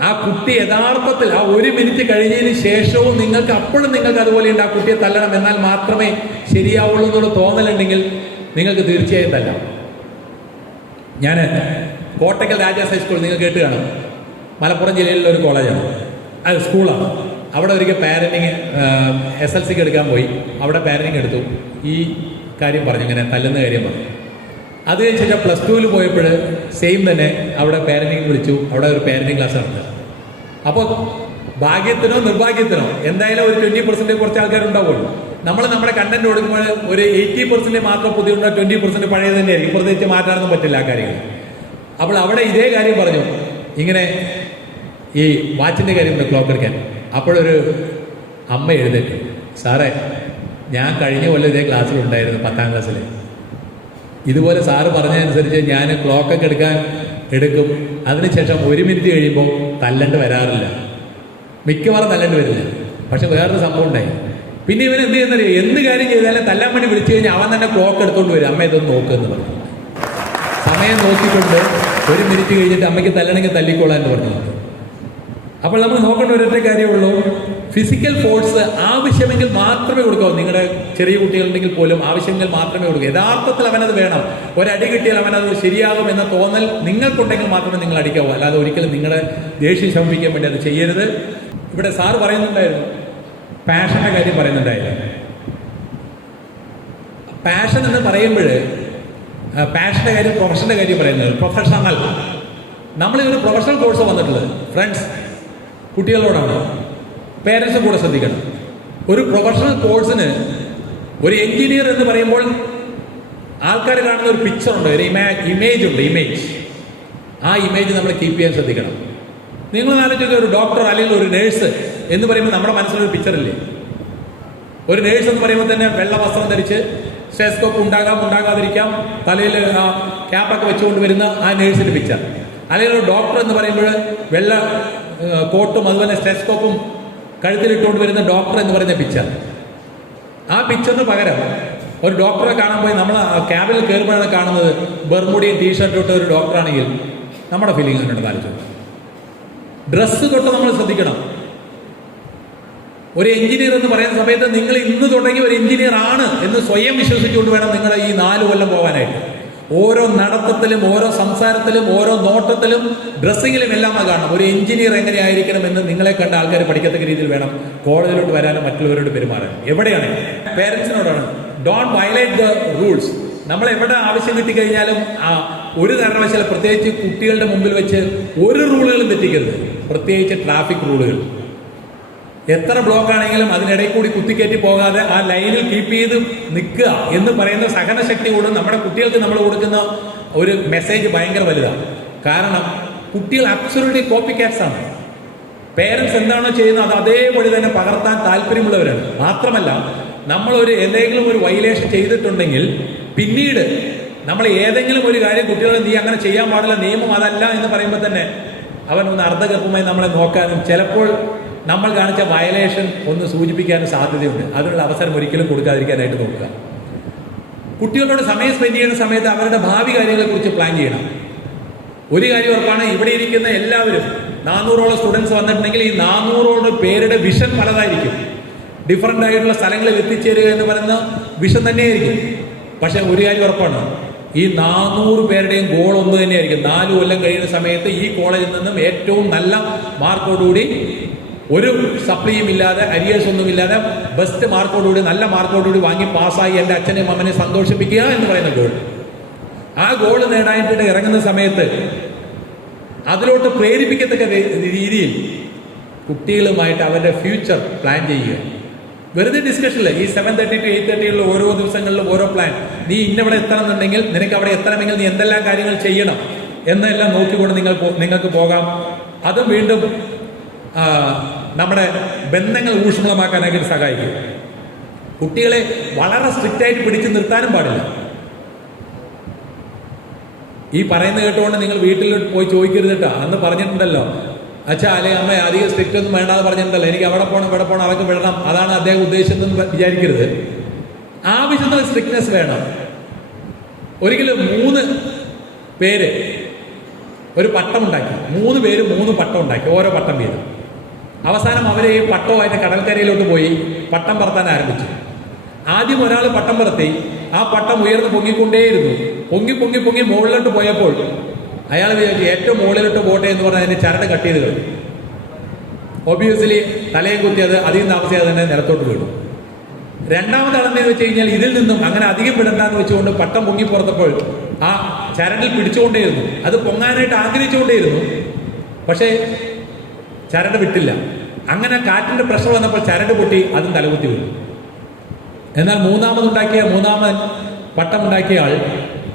ആ കുട്ടി യഥാർത്ഥത്തിൽ ആ 1 മിനിറ്റ് കഴിഞ്ഞതിന് ശേഷവും നിങ്ങൾക്ക് അതുപോലെയുണ്ട്, ആ കുട്ടിയെ തല്ലണം, എന്നാൽ മാത്രമേ ശരിയാവുള്ളൂ എന്നുള്ള തോന്നലുണ്ടെങ്കിൽ നിങ്ങൾക്ക് തീർച്ചയായും തല്ലാം. ഞാൻ കോട്ടക്കൽ രാജാസ് ഹൈസ്കൂൾ നിങ്ങൾ കേട്ട് കാണും, മലപ്പുറം ജില്ലയിലുള്ള ഒരു കോളേജാണ്, അത് സ്കൂളാണ്. അവിടെ ഒരിക്കൽ പാരന്റിങ് SLCക്ക് എടുക്കാൻ പോയി. അവിടെ പാരന്റിങ് എടുത്തു, ഈ കാര്യം പറഞ്ഞു, ഇങ്ങനെ തല്ലുന്ന കാര്യം പറഞ്ഞു. അത് കഴിഞ്ഞിട്ട് +2 പോയപ്പോൾ സെയിം തന്നെ അവിടെ പാരന്റിങ് വിളിച്ചു. അവിടെ ഒരു പാരന്റിങ് ക്ലാസ് നടത്തുക. അപ്പോൾ ഭാഗ്യത്തിനോ നിർഭാഗ്യത്തിനോ എന്തായാലും ഒരു 20% കുറച്ച് ആൾക്കാരുണ്ടാവുള്ളൂ. നമ്മൾ നമ്മുടെ കണ്ടന്റ് കൊടുക്കുമ്പോൾ ഒരു 80% മാത്രം പുതിയ 20% പഴയത് തന്നെയായിരിക്കും. പ്രത്യേകിച്ച് മാറ്റാനൊന്നും പറ്റില്ല ആ കാര്യങ്ങൾ. അപ്പോൾ അവിടെ ഇതേ കാര്യം പറഞ്ഞു, ഇങ്ങനെ ഈ വാച്ചിൻ്റെ കാര്യം ക്ലോക്ക് എടുക്കാൻ. അപ്പോഴൊരു അമ്മ എഴുന്നേറ്റു, സാറേ ഞാൻ കഴിഞ്ഞ കൊല്ലം ഇതേ ക്ലാസ്സിലുണ്ടായിരുന്നു 10ാം ക്ലാസ്സിൽ. ഇതുപോലെ സാറ് പറഞ്ഞതനുസരിച്ച് ഞാൻ ക്ലോക്കൊക്കെ എടുക്കും. അതിനുശേഷം 1 മിനിറ്റ് കഴിയുമ്പോൾ തല്ലണ്ട് വരാറില്ല, മിക്കവാറും തല്ലണ്ട് വരില്ല. പക്ഷെ വേറൊരു സംഭവം ഉണ്ടായി. പിന്നെ ഇവൻ എന്ത് ചെയ്യുന്നറിയോ, എന്ത് കാര്യം ചെയ്താലും തല്ലാൻ വേണ്ടി വിളിച്ചു കഴിഞ്ഞാൽ അവൻ തന്നെ ക്ലോക്ക് എടുത്തുകൊണ്ട് വരും. അമ്മ ഇതൊന്ന് നോക്കുമെന്ന് പറഞ്ഞു. സമയം നോക്കിക്കൊണ്ട് 1 മിനിറ്റ് കഴിഞ്ഞിട്ട് അമ്മയ്ക്ക് തല്ലണമെങ്കിൽ തല്ലിക്കോളാൻ എന്ന് പറഞ്ഞു. അപ്പോൾ നമ്മൾ നോക്കേണ്ട ഒരൊറ്റ കാര്യമുള്ളൂ, ഫിസിക്കൽ ഫോഴ്സ് ആവശ്യമെങ്കിൽ മാത്രമേ കൊടുക്കാവൂ. നിങ്ങളുടെ ചെറിയ കുട്ടികളുണ്ടെങ്കിൽ പോലും ആവശ്യമെങ്കിൽ മാത്രമേ കൊടുക്കൂ. യഥാർത്ഥത്തിൽ അവനത് വേണം. ഒരടി കിട്ടിയാൽ അവനത് ശരിയാകും എന്ന തോന്നൽ നിങ്ങൾക്കുണ്ടെങ്കിൽ മാത്രമേ നിങ്ങൾ അടിക്കാവൂ. അല്ലാതെ ഒരിക്കലും നിങ്ങളുടെ ദേഷ്യം ശമിപ്പിക്കാൻ വേണ്ടി അത് ചെയ്യരുത്. ഇവിടെ സാറ് പറയുന്നുണ്ടായിരുന്നു, പാഷന്റെ കാര്യം പറയുന്നുണ്ടായിരുന്നു. പാഷൻ എന്ന് പറയുമ്പോൾ പാഷന്റെ കാര്യം, പ്രൊഫഷന്റെ കാര്യം പറയുന്നത്. പ്രൊഫഷണൽ, നമ്മളിതൊരു പ്രൊഫഷണൽ കോഴ്സ് വന്നിട്ടുള്ളത് ഫ്രണ്ട്സ്, കുട്ടികളോടാണ്. പേരൻസും കൂടെ ശ്രദ്ധിക്കണം. ഒരു പ്രൊഫഷണൽ കോഴ്സിന് ഒരു എഞ്ചിനീയർ എന്ന് പറയുമ്പോൾ ആൾക്കാർ കാണുന്ന ഒരു പിക്ചർ ഉണ്ട്, ഒരു ഇമേജ് ഉണ്ട്. ആ ഇമേജ് നമ്മൾ കീപ്പ് ചെയ്യാൻ ശ്രദ്ധിക്കണം. നിങ്ങൾ ആലോചിക്കുക, ഒരു ഡോക്ടർ അല്ലെങ്കിൽ ഒരു നേഴ്സ് എന്ന് പറയുമ്പോൾ നമ്മുടെ മനസ്സിലൊരു പിക്ചറില്ലേ? ഒരു നേഴ്സ് എന്ന് പറയുമ്പോൾ തന്നെ വെള്ള വസ്ത്രം ധരിച്ച് സ്റ്റെത്തോസ്കോപ്പ് ഉണ്ടാകാം ഉണ്ടാകാതിരിക്കാം, തലയിൽ ക്യാപ്പൊക്കെ വെച്ചുകൊണ്ട് വരുന്ന ആ നേഴ്സിന്റെ പിക്ചർ. അല്ലെങ്കിൽ ഒരു ഡോക്ടർ എന്ന് പറയുമ്പോൾ വെള്ള കോട്ടും അതുപോലെ സ്റ്റെത്തോസ്കോപ്പും കഴുത്തിലിട്ടുകൊണ്ട് വരുന്ന ഡോക്ടർ എന്ന് പറയുന്ന പിക്ചർ. ആ പിക്ചറിന് പകരം ഒരു ഡോക്ടറെ കാണാൻ പോയി നമ്മൾ ക്യാബിൽ കയറുമ്പോഴാണ് കാണുന്നത് ബർമുടിയും ടീഷർട്ടും ഇട്ട ഒരു ഡോക്ടറാണെങ്കിൽ നമ്മുടെ ഫീലിംഗ് അങ്ങനെയുണ്ട്. ആലോചിച്ചു, ഡ്രസ്സ് തൊട്ട് നമ്മൾ ശ്രദ്ധിക്കണം. ഒരു എഞ്ചിനീയർ എന്ന് പറയുന്ന സമയത്ത് നിങ്ങൾ ഇന്ന് തുടങ്ങി ഒരു എഞ്ചിനീയർ ആണ് എന്ന് സ്വയം വിശ്വസിച്ചുകൊണ്ട് വേണം നിങ്ങളുടെ ഈ 4 കൊല്ലം പോകാനായിട്ട്. ഓരോ നടത്തത്തിലും ഓരോ സംസാരത്തിലും ഓരോ നോട്ടത്തിലും ഡ്രസ്സിങ്ങിലും എല്ലാം കാണണം ഒരു എഞ്ചിനീയർ എങ്ങനെയായിരിക്കണം എന്ന് നിങ്ങളെ കണ്ട ആൾക്കാർ പഠിക്കത്തക്ക രീതിയിൽ വേണം കോളേജിലോട്ട് വരാനും മറ്റുള്ളവരോട് പെരുമാറാനും. എവിടെയാണ് പേരൻസിനോടാണ് ഡോണ്ട് വയലേറ്റ് ദ റൂൾസ്. നമ്മൾ എവിടെ ആവശ്യം കിട്ടിക്കഴിഞ്ഞാലും ഒരു കാരണവശാലും പ്രത്യേകിച്ച് കുട്ടികളുടെ മുമ്പിൽ വെച്ച് ഒരു റൂളുകളും തെറ്റിക്കരുത്. പ്രത്യേകിച്ച് ട്രാഫിക് റൂളുകൾ. എത്ര ബ്ലോക്ക് ആണെങ്കിലും അതിനിടയിൽ കൂടി കുത്തിക്കയറ്റി പോകാതെ ആ ലൈനിൽ കീപ്പ് ചെയ്ത് നിൽക്കുക എന്ന് പറയുന്ന സഹനശക്തി കൊണ്ട് നമ്മുടെ കുട്ടികൾക്ക് നമ്മൾ കൊടുക്കുന്ന ഒരു മെസ്സേജ് ഭയങ്കര വലുതാണ്. കാരണം കുട്ടികൾ അബ്സല്യൂട്ട്ലി കോപ്പി കാറ്റ്സ് ആണ്. പേരൻസ് എന്താണോ ചെയ്യുന്നത് അത് അതേപടി തന്നെ പകർത്താൻ താല്പര്യമുള്ളവരാണ്. മാത്രമല്ല എന്തെങ്കിലും ഒരു വയലേഷൻ ചെയ്തിട്ടുണ്ടെങ്കിൽ പിന്നീട് നമ്മൾ ഏതെങ്കിലും ഒരു കാര്യം കുട്ടികളെ നീ അങ്ങനെ ചെയ്യാൻ പാടില്ല, നിയമം അതല്ല എന്ന് പറയുമ്പോൾ തന്നെ അവൻ ഒന്ന് അർദ്ധഗർഭമായി നമ്മളെ നോക്കാനും ചിലപ്പോൾ നമ്മൾ കാണിച്ച വയലേഷൻ ഒന്ന് സൂചിപ്പിക്കാനും സാധ്യതയുണ്ട്. അതിനുള്ള അവസരം ഒരിക്കലും കൊടുക്കാതിരിക്കാനായിട്ട് നോക്കുക. കുട്ടികളോട് സമയം സ്പെൻഡ് ചെയ്യുന്ന സമയത്ത് അവരുടെ ഭാവി കാര്യങ്ങളെക്കുറിച്ച് പ്ലാൻ ചെയ്യണം. ഒരു കാര്യം ഉറപ്പാണ്, ഇവിടെ ഇരിക്കുന്ന എല്ലാവരും 400ഓളം സ്റ്റുഡൻസ് വന്നിട്ടുണ്ടെങ്കിൽ ഈ 400ഓളം പേരുടെ വിഷൻ പലതായിരിക്കും. ഡിഫറൻ്റ് ആയിട്ടുള്ള സ്ഥലങ്ങളിൽ എത്തിച്ചേരുക എന്ന് പറയുന്ന വിഷൻ തന്നെയായിരിക്കും. പക്ഷെ ഒരു കാര്യം ഉറപ്പാണ്, ഈ 400 പേരുടെയും ഗോൾ ഒന്ന് തന്നെയായിരിക്കും. 4 കൊല്ലം കഴിയുന്ന സമയത്ത് ഈ കോളേജിൽ നിന്നും ഏറ്റവും നല്ല മാർക്കോടുകൂടി, ഒരു സപ്ലിയും ഇല്ലാതെ, അരിയേഴ്സ് ഒന്നുമില്ലാതെ ബെസ്റ്റ് മാർക്കോടുകൂടി, നല്ല മാർക്കോടുകൂടി വാങ്ങി പാസ്സായി എൻ്റെ അച്ഛനെയും അമ്മനെ സന്തോഷിപ്പിക്കുക എന്ന് പറയുന്ന ഗോൾ. ആ ഗോൾ നേടാനായിട്ട് ഇറങ്ങുന്ന സമയത്ത് അതിലോട്ട് പ്രേരിപ്പിക്കത്തക്ക രീതിയിൽ കുട്ടികളുമായിട്ട് അവരുടെ ഫ്യൂച്ചർ പ്ലാൻ ചെയ്യുക. വെറുതെ ഡിസ്കഷനില്ല. ഈ 7:30 to 8:30 ഓരോ ദിവസങ്ങളിലും ഓരോ പ്ലാൻ. നീ ഇന്നവിടെ എത്തണം എന്നുണ്ടെങ്കിൽ നിനക്ക് അവിടെ എത്തണമെങ്കിൽ നീ എന്തെല്ലാം കാര്യങ്ങൾ ചെയ്യണം എന്നെല്ലാം നോക്കിക്കൊണ്ട് നിങ്ങൾക്ക് പോകാം. അതും വീണ്ടും നമ്മുടെ ബന്ധങ്ങൾ ഊഷ്മളമാക്കാനായിട്ട് സഹായിക്കും. കുട്ടികളെ വളരെ സ്ട്രിക്റ്റ് ആയിട്ട് പിടിച്ചു നിർത്താനും പാടില്ല. ഈ പറയുന്നത് കേട്ടുകൊണ്ട് നിങ്ങൾ വീട്ടിൽ പോയി ചോദിക്കരുത് കേട്ടോ. അന്ന് പറഞ്ഞിട്ടുണ്ടല്ലോ അച്ഛാ അല്ലെ അമ്മ അധികം സ്ട്രിക്റ്റ് ഒന്നും വേണ്ടാന്ന് പറഞ്ഞിട്ടുണ്ടല്ലോ, എനിക്ക് അവിടെ പോകണം ഇവിടെ പോകണം അതൊക്കെ വിടണം, അതാണ് അദ്ദേഹം ഉദ്ദേശിച്ചതെന്ന് വിചാരിക്കരുത്. ആവശ്യത്തിന് സ്ട്രിക്ട്നെസ് വേണം. ഒരിക്കലും 3 പേര് ഒരു പട്ടം ഉണ്ടാക്കി, 3 പേര് 3 പട്ടം ഉണ്ടാക്കി, ഓരോ പട്ടം വീതം. അവസാനം അവരെ ഈ പട്ടവുമായിട്ട് കടൽക്കരയിലോട്ട് പോയി പട്ടം പറത്താൻ ആരംഭിച്ചു. ആദ്യം ഒരാൾ പട്ടം പറത്തി, ആ പട്ടം ഉയർന്ന് പൊങ്ങിക്കൊണ്ടേയിരുന്നു. പൊങ്ങി മുകളിലോട്ട് പോയപ്പോൾ അയാൾ വിചാരിച്ചു ഏറ്റവും മുകളിലോട്ട് പോട്ടെ എന്ന് പറഞ്ഞാൽ അതിന്റെ ചരട് കട്ട് ചെയ്ത് കളഞ്ഞു. ഒബിയസ്ലി തലയും കുത്തി അത് അധികം താമസിയാതെ തന്നെ നിലത്തോട്ട് വീണു. രണ്ടാമത് അളന്നെന്ന് വെച്ച് കഴിഞ്ഞാൽ ഇതിൽ നിന്നും അങ്ങനെ അധികം വിടണ്ടെന്ന് വെച്ചുകൊണ്ട് പട്ടം പൊങ്ങി പുറത്തപ്പോൾ ആ ചരടിൽ പിടിച്ചുകൊണ്ടേയിരുന്നു. അത് പൊങ്ങാനായിട്ട് ആഗ്രഹിച്ചുകൊണ്ടേയിരുന്നു, പക്ഷേ ചരട് വിട്ടില്ല. അങ്ങനെ കാറ്റിന്റെ പ്രഷർ വന്നപ്പോൾ ചരട് പൊട്ടി അതും തലകുത്തി വീണു. എന്നാൽ മൂന്നാമത് പട്ടമുണ്ടാക്കിയ ആൾ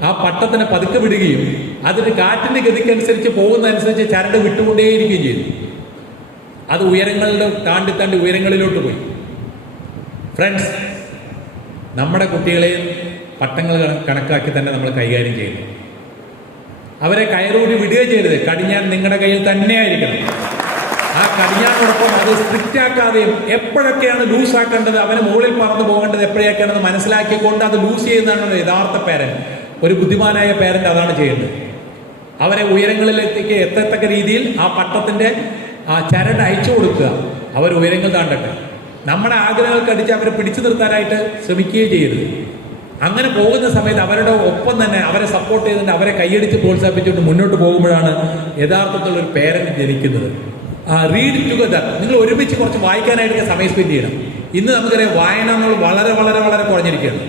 ആ പട്ടത്തിനെ പതുക്കെ വിടുകയും അതിന് കാറ്റിന്റെ ഗതിക്കനുസരിച്ച് പോകുന്നതനുസരിച്ച് ചരട് വിട്ടുകൊണ്ടേയിരിക്കുകയും ചെയ്തു. അത് ഉയരങ്ങളുടെ താണ്ടി ഉയരങ്ങളിലോട്ട് പോയി. ഫ്രണ്ട്സ്, നമ്മുടെ കുട്ടികളെ പട്ടങ്ങൾ കണക്കാക്കി തന്നെ നമ്മൾ കൈകാര്യം ചെയ്യുന്നു. അവരെ കയറൂരി വിടുക ചെയ്യരുത്. കടിഞ്ഞാൻ നിങ്ങളുടെ കയ്യിൽ തന്നെ ആയിരിക്കണം. ആ കടിഞ്ഞാനോടൊപ്പം അത് സ്ട്രിക്റ്റ് ആക്കാതെയും എപ്പോഴൊക്കെയാണ് ലൂസ് ആക്കേണ്ടത്, അവന് മുകളിൽ പറന്നു പോകേണ്ടത് എപ്പോഴൊക്കെയാണെന്ന് മനസ്സിലാക്കിക്കൊണ്ട് അത് ലൂസ് ചെയ്യുന്നതാണ് യഥാർത്ഥ പേരന്റ്. ഒരു ബുദ്ധിമാനായ പേരന്റ് അതാണ് ചെയ്യേണ്ടത്. അവരെ ഉയരങ്ങളിലേക്ക് എത്തത്തക്ക രീതിയിൽ ആ പട്ടത്തിന്റെ ആ ചരട് അയച്ചു കൊടുക്കുക. അവർ ഉയരങ്ങൾ താണ്ടട്ടെ. നമ്മുടെ ആഗ്രഹങ്ങൾക്ക് അടിച്ച് അവരെ പിടിച്ചു നിർത്താനായിട്ട് ശ്രമിക്കുകയും ചെയ്യരുത്. അങ്ങനെ പോകുന്ന സമയത്ത് അവരുടെ ഒപ്പം തന്നെ അവരെ സപ്പോർട്ട് ചെയ്തിട്ട് അവരെ കൈയടിച്ച് പ്രോത്സാഹിപ്പിച്ചുകൊണ്ട് മുന്നോട്ട് പോകുമ്പോഴാണ് യഥാർത്ഥത്തിലുള്ള ഒരു പേരന്റ് ജനിക്കുന്നത്. Read together. നിങ്ങൾ ഒരുമിച്ച് കുറച്ച് വായിക്കാനായിട്ട് സമയം സ്പെൻഡ് ചെയ്യണം. ഇന്ന് നമുക്കറിയാം വായന എന്നുള്ളത് വളരെ വളരെ വളരെ കുറഞ്ഞിരിക്കുകയാണ്.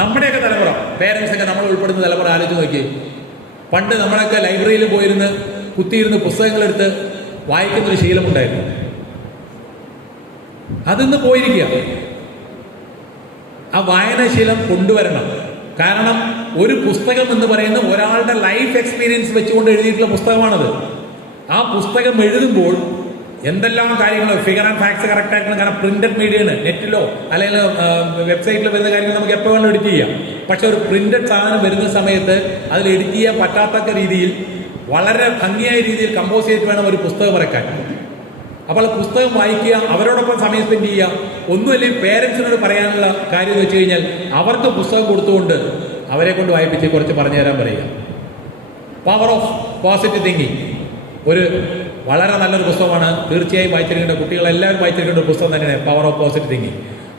നമ്മുടെയൊക്കെ തലമുറ, പേരൻസൊക്കെ നമ്മൾ ഉൾപ്പെടുന്ന തലമുറ ആലോചിച്ച് നോക്കി. പണ്ട് നമ്മളൊക്കെ ലൈബ്രറിയിൽ പോയിരുന്ന് കുത്തിയിരുന്ന് പുസ്തകങ്ങളെടുത്ത് വായിക്കുന്നൊരു ശീലമുണ്ടായിരുന്നു. അതിന്ന് പോയിരിക്കുക. ആ വായനാശീലം കൊണ്ടുവരണം. കാരണം ഒരു പുസ്തകം എന്ന് പറയുന്നത് ഒരാളുടെ ലൈഫ് എക്സ്പീരിയൻസ് വെച്ചുകൊണ്ട് എഴുതിയിട്ടുള്ള പുസ്തകമാണത്. ആ പുസ്തകം എഴുതുമ്പോൾ എന്തെല്ലാം കാര്യങ്ങൾ ഫിഗർ ആൻഡ് ഫാക്ട്സ് കറക്റ്റ് ആക്കണം. കാരണം പ്രിന്റഡ് മീഡിയയാണ്, നെറ്റിലോ അല്ലെങ്കിൽ വെബ്സൈറ്റിലോ വരുന്ന കാര്യങ്ങൾ നമുക്ക് എപ്പോൾ വേണം എഡിറ്റ് ചെയ്യാം. പക്ഷെ ഒരു പ്രിന്റഡ് സാധനം വരുന്ന സമയത്ത് അതിൽ എഡിറ്റ് ചെയ്യാൻ പറ്റാത്ത രീതിയിൽ വളരെ ഭംഗിയായ രീതിയിൽ കമ്പോസ് ചെയ്തിട്ട് വേണം ഒരു പുസ്തകം ഇറക്കാൻ. അപ്പോൾ പുസ്തകം വായിക്കുക, അവരോടൊപ്പം സമയം സ്പെൻഡ് ചെയ്യുക. ഒന്നുമല്ലെങ്കിൽ പേരൻസിനോട് പറയാനുള്ള കാര്യം എന്ന് വെച്ച് കഴിഞ്ഞാൽ അവർക്ക് പുസ്തകം കൊടുത്തുകൊണ്ട് അവരെ കൊണ്ട് വായിപ്പിച്ച് കുറച്ച് പറഞ്ഞു തരാൻ പറയുക. പവർ ഓഫ് പോസിറ്റീവ് തിങ്കിങ് ഒരു വളരെ നല്ലൊരു പുസ്തകമാണ്. തീർച്ചയായും വായിച്ചിരിക്കേണ്ട, കുട്ടികളെല്ലാവരും വായിച്ചിരിക്കേണ്ട ഒരു പുസ്തകം തന്നെയാണ് പവർ ഓഫ് പോസിറ്റീവ് തിങ്കിങ്.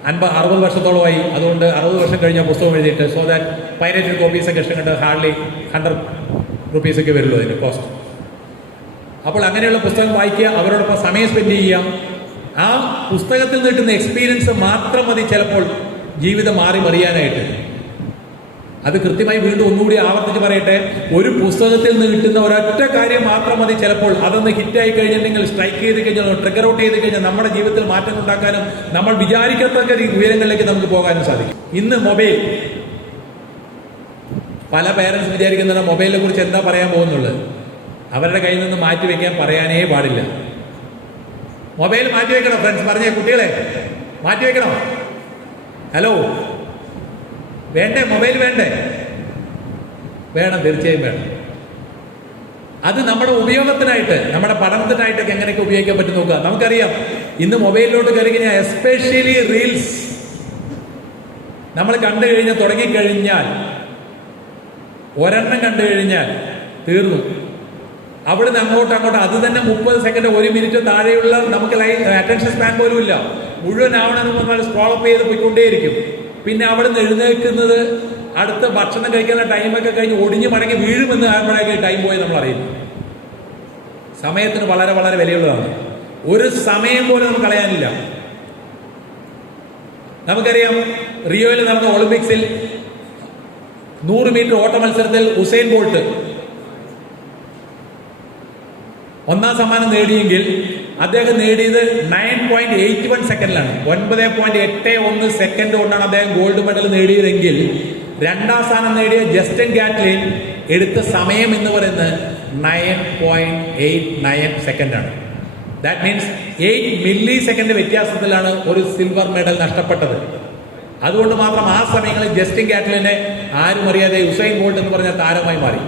60 വർഷത്തോളമായി, അതുകൊണ്ട് 60 വർഷം കഴിഞ്ഞ പുസ്തകം എഴുതിയിട്ട്. സോ ദാറ്റ് പൈറേറ്റഡ് കോപ്പീസൊക്കെ ഇഷ്ടം ഹാർഡ്ലി 100 റുപ്പീസൊക്കെ വരുള്ളൂ അതിന് കോസ്റ്റ്. അപ്പോൾ അങ്ങനെയുള്ള പുസ്തകം വായിക്കുക, അവരോടൊപ്പം സമയം സ്പെൻഡ് ചെയ്യുക. ആ പുസ്തകത്തിൽ നിന്ന് കിട്ടുന്ന എക്സ്പീരിയൻസ് മാത്രം മതി ചിലപ്പോൾ ജീവിതം മാറി മറിയാനായിട്ട്. അത് കൃത്യമായി വീണ്ടും ഒന്നുകൂടി ആവർത്തിച്ച് പറയട്ടെ, ഒരു പുസ്തകത്തിൽ നിന്ന് കിട്ടുന്ന ഒരൊറ്റ കാര്യം മാത്രം മതി ചിലപ്പോൾ അതൊന്ന് ഹിറ്റായി കഴിഞ്ഞിട്ടുണ്ടെങ്കിൽ, സ്ട്രൈക്ക് ചെയ്ത് കഴിഞ്ഞാൽ, ട്രിഗർ ഔട്ട് ചെയ്ത് കഴിഞ്ഞാൽ നമ്മുടെ ജീവിതത്തിൽ മാറ്റം ഉണ്ടാക്കാനും നമ്മൾ വിചാരിക്കത്തക്ക ഉയരങ്ങളിലേക്ക് നമുക്ക് പോകാനും സാധിക്കും. ഇന്ന് മൊബൈൽ, പല പേരൻസ് വിചാരിക്കുന്നതാണ് മൊബൈലിനെ കുറിച്ച് എന്താ പറയാൻ പോകുന്നുള്ളത്. അവരുടെ കയ്യിൽ നിന്ന് മാറ്റി വെക്കാൻ പറയാനേ പാടില്ല. മൊബൈൽ മാറ്റി വെക്കണം ഫ്രണ്ട്സ്, പറഞ്ഞേ കുട്ടികളെ, മാറ്റി വെക്കണം. ഹലോ, വേണ്ടേ മൊബൈൽ? വേണ്ടേ? വേണം, തീർച്ചയായും വേണം. അത് നമ്മുടെ ഉപയോഗത്തിനായിട്ട്, നമ്മുടെ പഠനത്തിനായിട്ടൊക്കെ എങ്ങനെയൊക്കെ ഉപയോഗിക്കാൻ പറ്റും നോക്കുക. നമുക്കറിയാം ഇന്ന് മൊബൈലിലോട്ട് കയറി കഴിഞ്ഞാൽ എസ്പെഷ്യലി റീൽസ് നമ്മൾ കണ്ടു കഴിഞ്ഞാൽ, തുടങ്ങിക്കഴിഞ്ഞാൽ, ഒരെണ്ണം കണ്ടു കഴിഞ്ഞാൽ തീർന്നു. അവിടുന്ന് അങ്ങോട്ട് അത് തന്നെ 30 സെക്കൻഡ് 1 മിനിറ്റ് താഴെയുള്ള നമുക്ക് അറ്റൻഷൻ സ്പാൻ പോലും ഇല്ല. മുഴുവൻ ആവണമെന്ന് സ്ക്രോളപ്പ് ചെയ്ത് പോയിക്കൊണ്ടേയിരിക്കും. പിന്നെ അവിടുന്ന് എഴുന്നേൽക്കുന്നത് അടുത്ത ഭക്ഷണം കഴിക്കുന്ന ടൈമൊക്കെ കഴിഞ്ഞ് ഒടിഞ്ഞു മടങ്ങി വീഴുമെന്ന് ആകുമ്പോഴേക്കും ടൈം പോയി നമ്മൾ അറിയില്ല. സമയത്തിന് വളരെ വളരെ വിലയുള്ളതാണ്. ഒരു സമയം പോലും നമുക്ക് കളയാനില്ല. നമുക്കറിയാം റിയോയിൽ നടന്ന ഒളിമ്പിക്സിൽ 100 മീറ്റർ ഓട്ട മത്സരത്തിൽ ഉസൈൻ ബോൾട്ട് 1ാം സമ്മാനം നേടിയെങ്കിൽ അദ്ദേഹം നേടിയത് 9.81 സെക്കൻഡിലാണ്. 9.81 സെക്കൻഡ് കൊണ്ടാണ് അദ്ദേഹം ഗോൾഡ് മെഡൽ നേടിയതെങ്കിൽ 2ാം സ്ഥാനം നേടിയ ജസ്റ്റിൻ ഗാറ്റ്ലിൻ എടുത്ത സമയം എന്ന് പറയുന്നത് 9.89 സെക്കൻഡാണ്. ദാറ്റ് മീൻസ് 8 മില്ലി സെക്കൻഡ് വ്യത്യാസത്തിലാണ് ഒരു സിൽവർ മെഡൽ നഷ്ടപ്പെട്ടത്. അതുകൊണ്ട് മാത്രം ആ സമയങ്ങളിൽ ജസ്റ്റിൻ ഗാറ്റ്ലിനെ ആരും അറിയാതെ ഉസൈൻ ബോൾട്ട് എന്ന് പറഞ്ഞ താരമായി മാറി.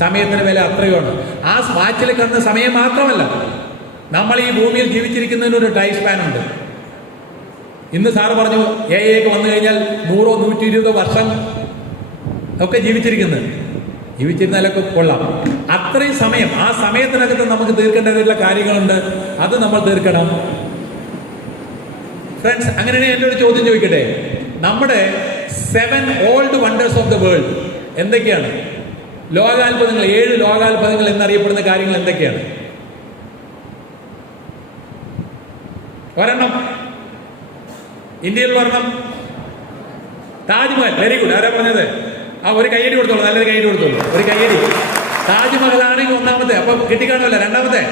സമയത്തിന് വില അത്രയുമാണ്. ആ വാച്ചിൽ കാണുന്ന സമയം മാത്രമല്ല, നമ്മൾ ഈ ഭൂമിയിൽ ജീവിച്ചിരിക്കുന്നതിന് ഒരു ടൈം സ്പാൻ ഉണ്ട്. ഇന്ന് സാറ് പറഞ്ഞു AI വന്നു കഴിഞ്ഞാൽ 100 120 വർഷം ഒക്കെ ജീവിച്ചിരുന്നാലൊക്കെ കൊള്ളാം. അത്രയും സമയം, ആ സമയത്തിനകത്ത് നമുക്ക് തീർക്കേണ്ടതായിട്ടുള്ള കാര്യങ്ങളുണ്ട്. അത് നമ്മൾ തീർക്കണം ഫ്രണ്ട്സ്. അങ്ങനെയാണെങ്കിൽ എൻ്റെ ഒരു ചോദ്യം ചോദിക്കട്ടെ, നമ്മുടെ 7 old wonders of the world എന്തൊക്കെയാണ്? ലോകാത്ഭുതങ്ങൾ, 7 ലോകാത്ഭുതങ്ങൾ എന്നറിയപ്പെടുന്ന കാര്യങ്ങൾ എന്തൊക്കെയാണ്? ഒരെണ്ണം, ഇന്ത്യയിൽ ഒരെണ്ണം താജ്മഹൽ. Very good. ആരാ പറഞ്ഞത്? ഒരു കയ്യടി കൊടുത്തോളൂ, നല്ലൊരു കയ്യടി കൊടുത്തോളൂ, ഒരു കയ്യടി. താജ്മഹലാണെങ്കിൽ ഒന്നാമത്തെ, അപ്പൊ കിട്ടിക്കാണുമല്ല. രണ്ടാമത്തെ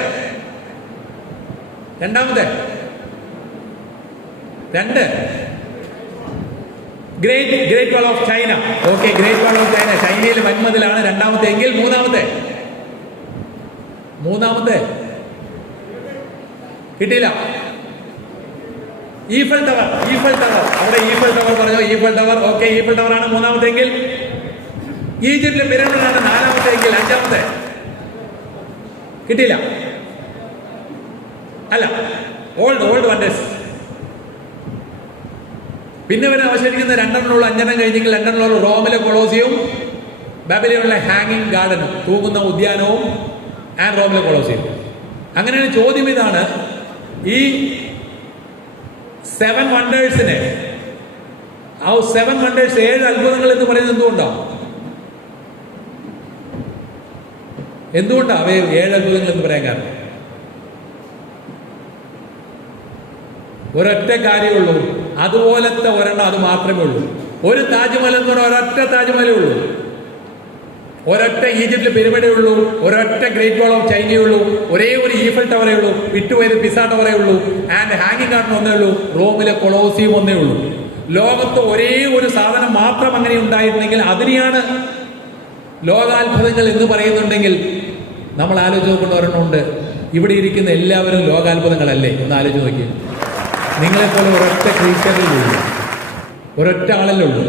2 great wall of China. Okay, great wall of China ചൈനയിൽ വൻമതിലാണ് രണ്ടാമത്തെ. എങ്കിൽ മൂന്നാമത്തെ കിട്ടിയില്ല. Eiffel tower. അവിടെ ഈഫൽ ടവർ പറഞ്ഞോ? Eiffel tower. Okay, Eiffel tower ആണ് മൂന്നാമത്തെ. എങ്കിൽ ഈജിപ്തിലെ പിരമിഡാണ് നാലാമത്തെ. എങ്കിൽ അഞ്ചാമത്തെ കിട്ടിയില്ല. അല്ല, ഓൾഡ് വണ്ടേഴ്സ്. പിന്നെ വരെ അവശേഷിക്കുന്ന 2 5 കഴിഞ്ഞെങ്കിൽ 2 റോമിലെ കൊളോസിയവും ബാബിലോണിലെ ഹാങ്ങിങ് ഗാർഡനും, തൂങ്ങുന്ന ഉദ്യാനവും, ആൻഡ് റോമിലെ കൊളോസിയം. അങ്ങനെയാണ്. ചോദ്യം ഇതാണ്, ഈ 7 വണ്ടേഴ്സിനെ, ആ 7 വണ്ടേഴ്സ് 7 അത്ഭുതങ്ങൾ എന്ന് പറയുന്നത് എന്തുകൊണ്ടാണ് അവയെ 7 അത്ഭുതങ്ങൾ എന്ന് പറയാൻ കാരണം? ഒരൊറ്റ കാര്യമുള്ളൂ. അതുപോലത്തെ ഒരെണ്ണം അത് മാത്രമേ ഉള്ളൂ. ഒരു താജ്മഹൽ എന്ന് പറഞ്ഞാൽ ഒരൊറ്റ താജ്മഹലേ ഉള്ളൂ. ഒരൊറ്റ ഈജിപ്തിലെ പിരമിഡേ ഉള്ളൂ. ഒരൊറ്റ ഗ്രേറ്റ് വാൾ ഓഫ് ചൈനയേ ഉള്ളൂ. ഒരേ ഒരു ഈഫൽ ടവറേ ഉള്ളൂ. വിട്ടുപോയത് പിസ ടവറേ ഉള്ളൂ. ആൻഡ് ഹാങ്ങിങ് ഗാർഡൻ ഒന്നേ ഉള്ളൂ. റോമിലെ കൊളോസിയം ഒന്നേ ഉള്ളൂ. ലോകത്ത് ഒരേ ഒരു സാധനം മാത്രം അങ്ങനെ ഉണ്ടായിരുന്നെങ്കിൽ അതിനെയാണ് ലോകാത്ഭുതങ്ങൾ എന്ന് പറയുന്നുണ്ടെങ്കിൽ നമ്മൾ ആലോചിച്ചുകൊണ്ട് ഒരെണ്ണമുണ്ട്. ഇവിടെ ഇരിക്കുന്ന എല്ലാവരും ലോകാത്ഭുതങ്ങളല്ലേ? ഒന്ന് ആലോചിച്ച് നോക്കി. നിങ്ങളെപ്പോലെ ഒരൊറ്റ ക്രീച്ചറിലുള്ളൂ, ഒരൊറ്റ ആളല്ലുള്ളൂ.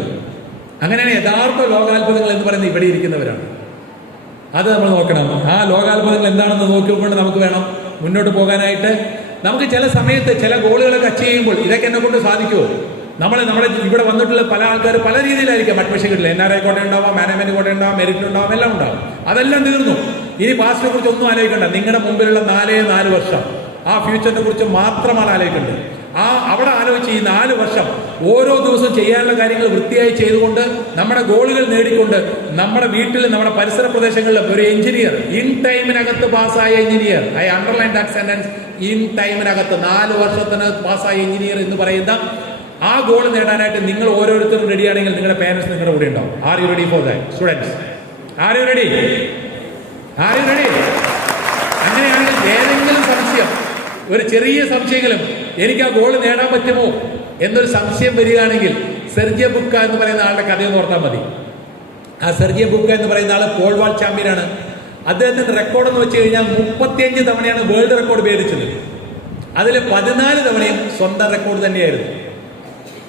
അങ്ങനെയാണ് യഥാർത്ഥ ലോകാത്ഭുതങ്ങൾ എന്ന് പറയുന്നത് ഇവിടെ ഇരിക്കുന്നവരാണ്. അത് നമ്മൾ നോക്കണം. ആ ലോകാത്ഭുതങ്ങൾ എന്താണെന്ന് നോക്കിക്കൊണ്ട് നമുക്ക് വേണം മുന്നോട്ട് പോകാനായിട്ട്. നമുക്ക് ചില സമയത്ത് ചില ഗോളുകളൊക്കെ അച്ചീവ് ചെയ്യുമ്പോൾ ഇതൊക്കെ എന്നെ കൊണ്ട് സാധിക്കുമോ? നമ്മുടെ ഇവിടെ വന്നിട്ടുള്ള പല ആൾക്കാർ പല രീതിയിലായിരിക്കും അഡ്മിഷൻ കിട്ടില്ല. NRI കോട്ട ഉണ്ടാവാം, മാനേജ്മെന്റ് കോട്ട ഉണ്ടാവാം, മെറിറ്റ് ഉണ്ടാവാം, എല്ലാം ഉണ്ടാവും. അതെല്ലാം തീർന്നു. ഇനി പാസ്റ്റിനെ കുറിച്ച് ഒന്നും ആലോചിക്കണ്ട. നിങ്ങളുടെ മുമ്പിലുള്ള 4 വർഷം ആ ഫ്യൂച്ചറിനെ കുറിച്ച് മാത്രമാണ് ആലോചിക്കേണ്ടത്. അവിടെ ആലോചിച്ച് ഈ 4 വർഷം ഓരോ ദിവസവും ചെയ്യാനുള്ള കാര്യങ്ങൾ വൃത്തിയായി ചെയ്തുകൊണ്ട് നമ്മുടെ ഗോളുകൾ നേടിക്കൊണ്ട് നമ്മുടെ വീട്ടിൽ നമ്മുടെ പരിസര പ്രദേശങ്ങളിൽ ഒരു എഞ്ചിനീയർ ഇൻ ടൈമിനകത്ത് പാസ്സായ engineer, I underline that sentence, in ടൈമിനകത്ത് 4 വർഷത്തിന് പാസ്സായ എഞ്ചിനീയർ എന്ന് പറയുന്ന ആ ഗോൾ നേടാനായിട്ട് നിങ്ങൾ ഓരോരുത്തരും റെഡിയാണെങ്കിൽ നിങ്ങളുടെ പേരൻസ് നിങ്ങളുടെ കൂടെ ഉണ്ടാവും. R you ready for that students? R you ready? R you ready? അങ്ങനെയാണെങ്കിൽ ഏതെങ്കിലും സംശയം, ഒരു ചെറിയ സംശയങ്ങളും എനിക്ക് ആ ഗോൾ നേടാൻ പറ്റുമോ എന്നൊരു സംശയം വരികയാണെങ്കിൽ സെർജിയോ ബുക്ക എന്ന് പറയുന്ന ആളുടെ കഥയൊന്ന് ഓർത്താൽ മതി. ആ സെർജിയോ ബുക്ക എന്ന് പറയുന്ന ആള് പോൾ വാൾട്ട് ചാമ്പ്യനാണ്. അദ്ദേഹത്തിന്റെ റെക്കോർഡ് എന്ന് വെച്ച് കഴിഞ്ഞാൽ 35 തവണയാണ് വേൾഡ് റെക്കോർഡ് ഭേദിച്ചത്. അതിൽ 14 തവണയും സ്വന്തം റെക്കോർഡ് തന്നെയായിരുന്നു.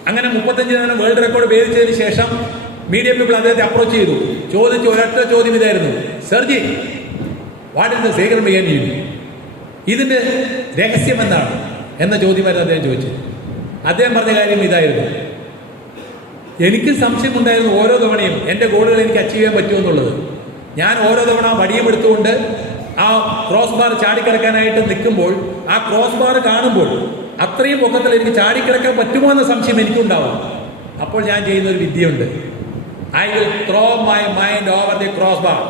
അങ്ങനെ 35 തവണ വേൾഡ് റെക്കോർഡ് ഭേദിച്ചതിന് ശേഷം മീഡിയ പീപ്പിൾ അദ്ദേഹത്തെ അപ്രോച്ച് ചെയ്തു. ചോദിച്ച ഒരൊറ്റ ചോദ്യം ഇതായിരുന്നു: Sergey, what is the secret behind you? ഇതിന്റെ രഹസ്യം എന്താണ് എന്ന ചോദ്യമായിരുന്നു അദ്ദേഹം ചോദിച്ചത്. അദ്ദേഹം പറഞ്ഞ കാര്യം ഇതായിരുന്നു: എനിക്ക് സംശയമുണ്ടായിരുന്നു ഓരോ തവണയും എൻ്റെ ഗോളുകൾ എനിക്ക് അച്ചീവ് ചെയ്യാൻ പറ്റുമെന്നുള്ളത്. ഞാൻ ഓരോ തവണ വടിയും എടുത്തുകൊണ്ട് ആ ക്രോസ് ബാർ ചാടിക്കിടക്കാനായിട്ട് നിൽക്കുമ്പോൾ ആ ക്രോസ് ബാർ കാണുമ്പോൾ അത്രയും പൊക്കത്തിൽ എനിക്ക് ചാടിക്കിടക്കാൻ പറ്റുമോ എന്ന സംശയം എനിക്കുണ്ടാവും. അപ്പോൾ ഞാൻ ചെയ്യുന്ന ഒരു വിദ്യയുണ്ട്. I will throw my mind over the crossbar.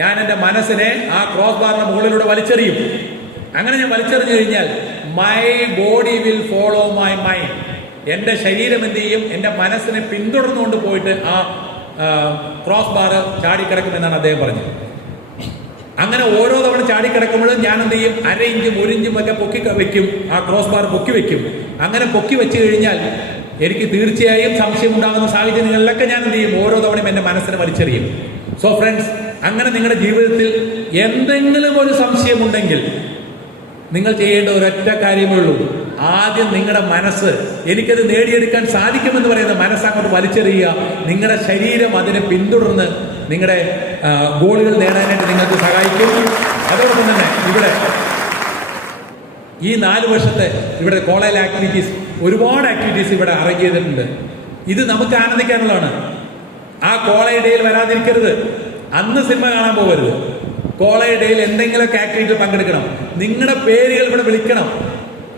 ഞാൻ എൻ്റെ മനസ്സിനെ ആ ക്രോസ് ബാറിന്റെ മുകളിലൂടെ വലിച്ചെറിയും. അങ്ങനെ ഞാൻ വലിച്ചെറിഞ്ഞു കഴിഞ്ഞാൽ my body will follow my mind. എൻ്റെ ശരീരം എന്ത് ചെയ്യും? എൻ്റെ മനസ്സിനെ പിന്തുടർന്നുകൊണ്ട് പോയിട്ട് ആ ക്രോസ് ബാർ ചാടിക്കിടക്കുമെന്നാണ് അദ്ദേഹം പറഞ്ഞത്. അങ്ങനെ ഓരോ തവണ ചാടിക്കിടക്കുമ്പോഴും ഞാൻ എന്ത് ചെയ്യും? 1/2 ഇഞ്ചും 1 ഇഞ്ചും ഒക്കെ പൊക്കി വെക്കും. ആ ക്രോസ് ബാർ പൊക്കി വെക്കും. അങ്ങനെ പൊക്കി വെച്ച് കഴിഞ്ഞാൽ എനിക്ക് തീർച്ചയായും സംശയം ഉണ്ടാകുന്ന സാഹചര്യങ്ങളിലൊക്കെ ഞാൻ എന്ത് ചെയ്യും? ഓരോ തവണയും എൻ്റെ മനസ്സിനെ വലിച്ചെറിയും. സോ ഫ്രണ്ട്സ്, അങ്ങനെ നിങ്ങളുടെ ജീവിതത്തിൽ എന്തെങ്കിലും ഒരു സംശയമുണ്ടെങ്കിൽ നിങ്ങൾ ചെയ്യേണ്ട ഒരൊറ്റ കാര്യമേ ഉള്ളൂ. ആദ്യം നിങ്ങളുടെ മനസ്സ് എനിക്കത് നേടിയെടുക്കാൻ സാധിക്കുമെന്ന് പറയുന്ന മനസ്സങ്ങോട്ട് വലിച്ചെറിയുക. നിങ്ങളുടെ ശരീരം അതിനെ പിന്തുടർന്ന് നിങ്ങളുടെ ഗോളുകൾ നേടാനായിട്ട് നിങ്ങൾക്ക് സഹായിക്കും. അതോടൊപ്പം തന്നെ ഇവിടെ ഈ 4 വർഷത്തെ ഇവിടെ കോളേജ് ആക്ടിവിറ്റീസ്, ഒരുപാട് ആക്ടിവിറ്റീസ് ഇവിടെ അറേഞ്ച് ചെയ്തിട്ടുണ്ട്. ഇത് നമുക്ക് ആനന്ദിക്കാനുള്ളതാണ്. ആ കോളേജ് ഡേയിൽ വരാതിരിക്കരുത്. അന്ന് സിനിമ കാണാൻ പോകരുത്. കോളേജ് ഡേയിൽ എന്തെങ്കിലുമൊക്കെ ആക്ടിവിറ്റിയിൽ പങ്കെടുക്കണം. നിങ്ങളുടെ പേരുകൾ ഇവിടെ വിളിക്കണം.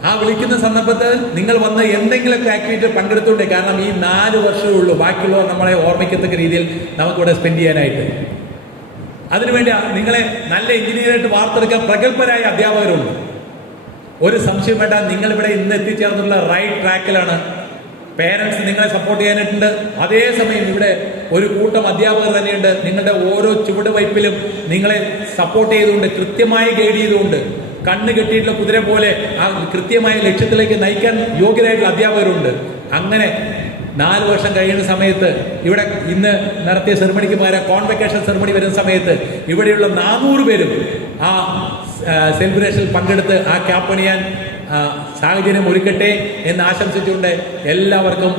ആ വിളിക്കുന്ന സന്ദർഭത്തിൽ നിങ്ങൾ വന്ന് എന്തെങ്കിലുമൊക്കെ ആക്ടിവിറ്റിയിൽ പങ്കെടുത്തോണ്ടേ. കാരണം ഈ 4 വർഷമേ ഉള്ളൂ. ബാക്കിയുള്ളവർ നമ്മളെ ഓർമ്മിക്കത്തക്ക രീതിയിൽ നമുക്കിവിടെ സ്പെൻഡ് ചെയ്യാനായിട്ട്. അതിനുവേണ്ടി നിങ്ങളെ നല്ല എഞ്ചിനീയറായിട്ട് വാർത്തെടുക്കാൻ പ്രഗത്ഭരായ അധ്യാപകരുണ്ട്. ഒരു സംശയം വേണ്ട, നിങ്ങളിവിടെ ഇന്ന് എത്തിച്ചേർന്നുള്ള റൈറ്റ് ട്രാക്കിലാണ്. പേരൻസ് നിങ്ങളെ സപ്പോർട്ട് ചെയ്യാനായിട്ടുണ്ട്. അതേസമയം ഇവിടെ ഒരു കൂട്ടം അധ്യാപകർ തന്നെയുണ്ട്. നിങ്ങളുടെ ഓരോ ചുവടുവയ്പിലും നിങ്ങളെ സപ്പോർട്ട് ചെയ്തുകൊണ്ട്, കൃത്യമായി ഗൈഡ് ചെയ്തുകൊണ്ട്, കണ്ണ് കെട്ടിയിട്ടുള്ള കുതിര പോലെ ആ കൃത്യമായ ലക്ഷ്യത്തിലേക്ക് നയിക്കാൻ യോഗ്യരായിട്ടുള്ള അധ്യാപകരുണ്ട്. അങ്ങനെ 4 വർഷം കഴിയുന്ന സമയത്ത് ഇവിടെ ഇന്ന് നടത്തിയ സെറിമണിക്ക് പകരം കോൺവെക്കേഷൻ സെറിമണി വരുന്ന സമയത്ത് ഇവിടെയുള്ള 400 പേരും ആ സെലിബ്രേഷനിൽ പങ്കെടുത്ത് ആ ക്യാപ്പ് പണിയാൻ സാഹചര്യം ഒരുക്കട്ടെ എന്ന് ആശംസിച്ചുകൊണ്ട് എല്ലാവർക്കും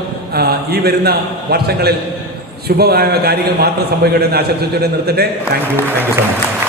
ഈ വരുന്ന വർഷങ്ങളിൽ ശുഭമായ കാര്യങ്ങൾ മാത്രം സംഭവിക്കട്ടെ എന്ന് ആശംസിച്ചുകൊണ്ട് നിർത്തട്ടെ. Thank you so much.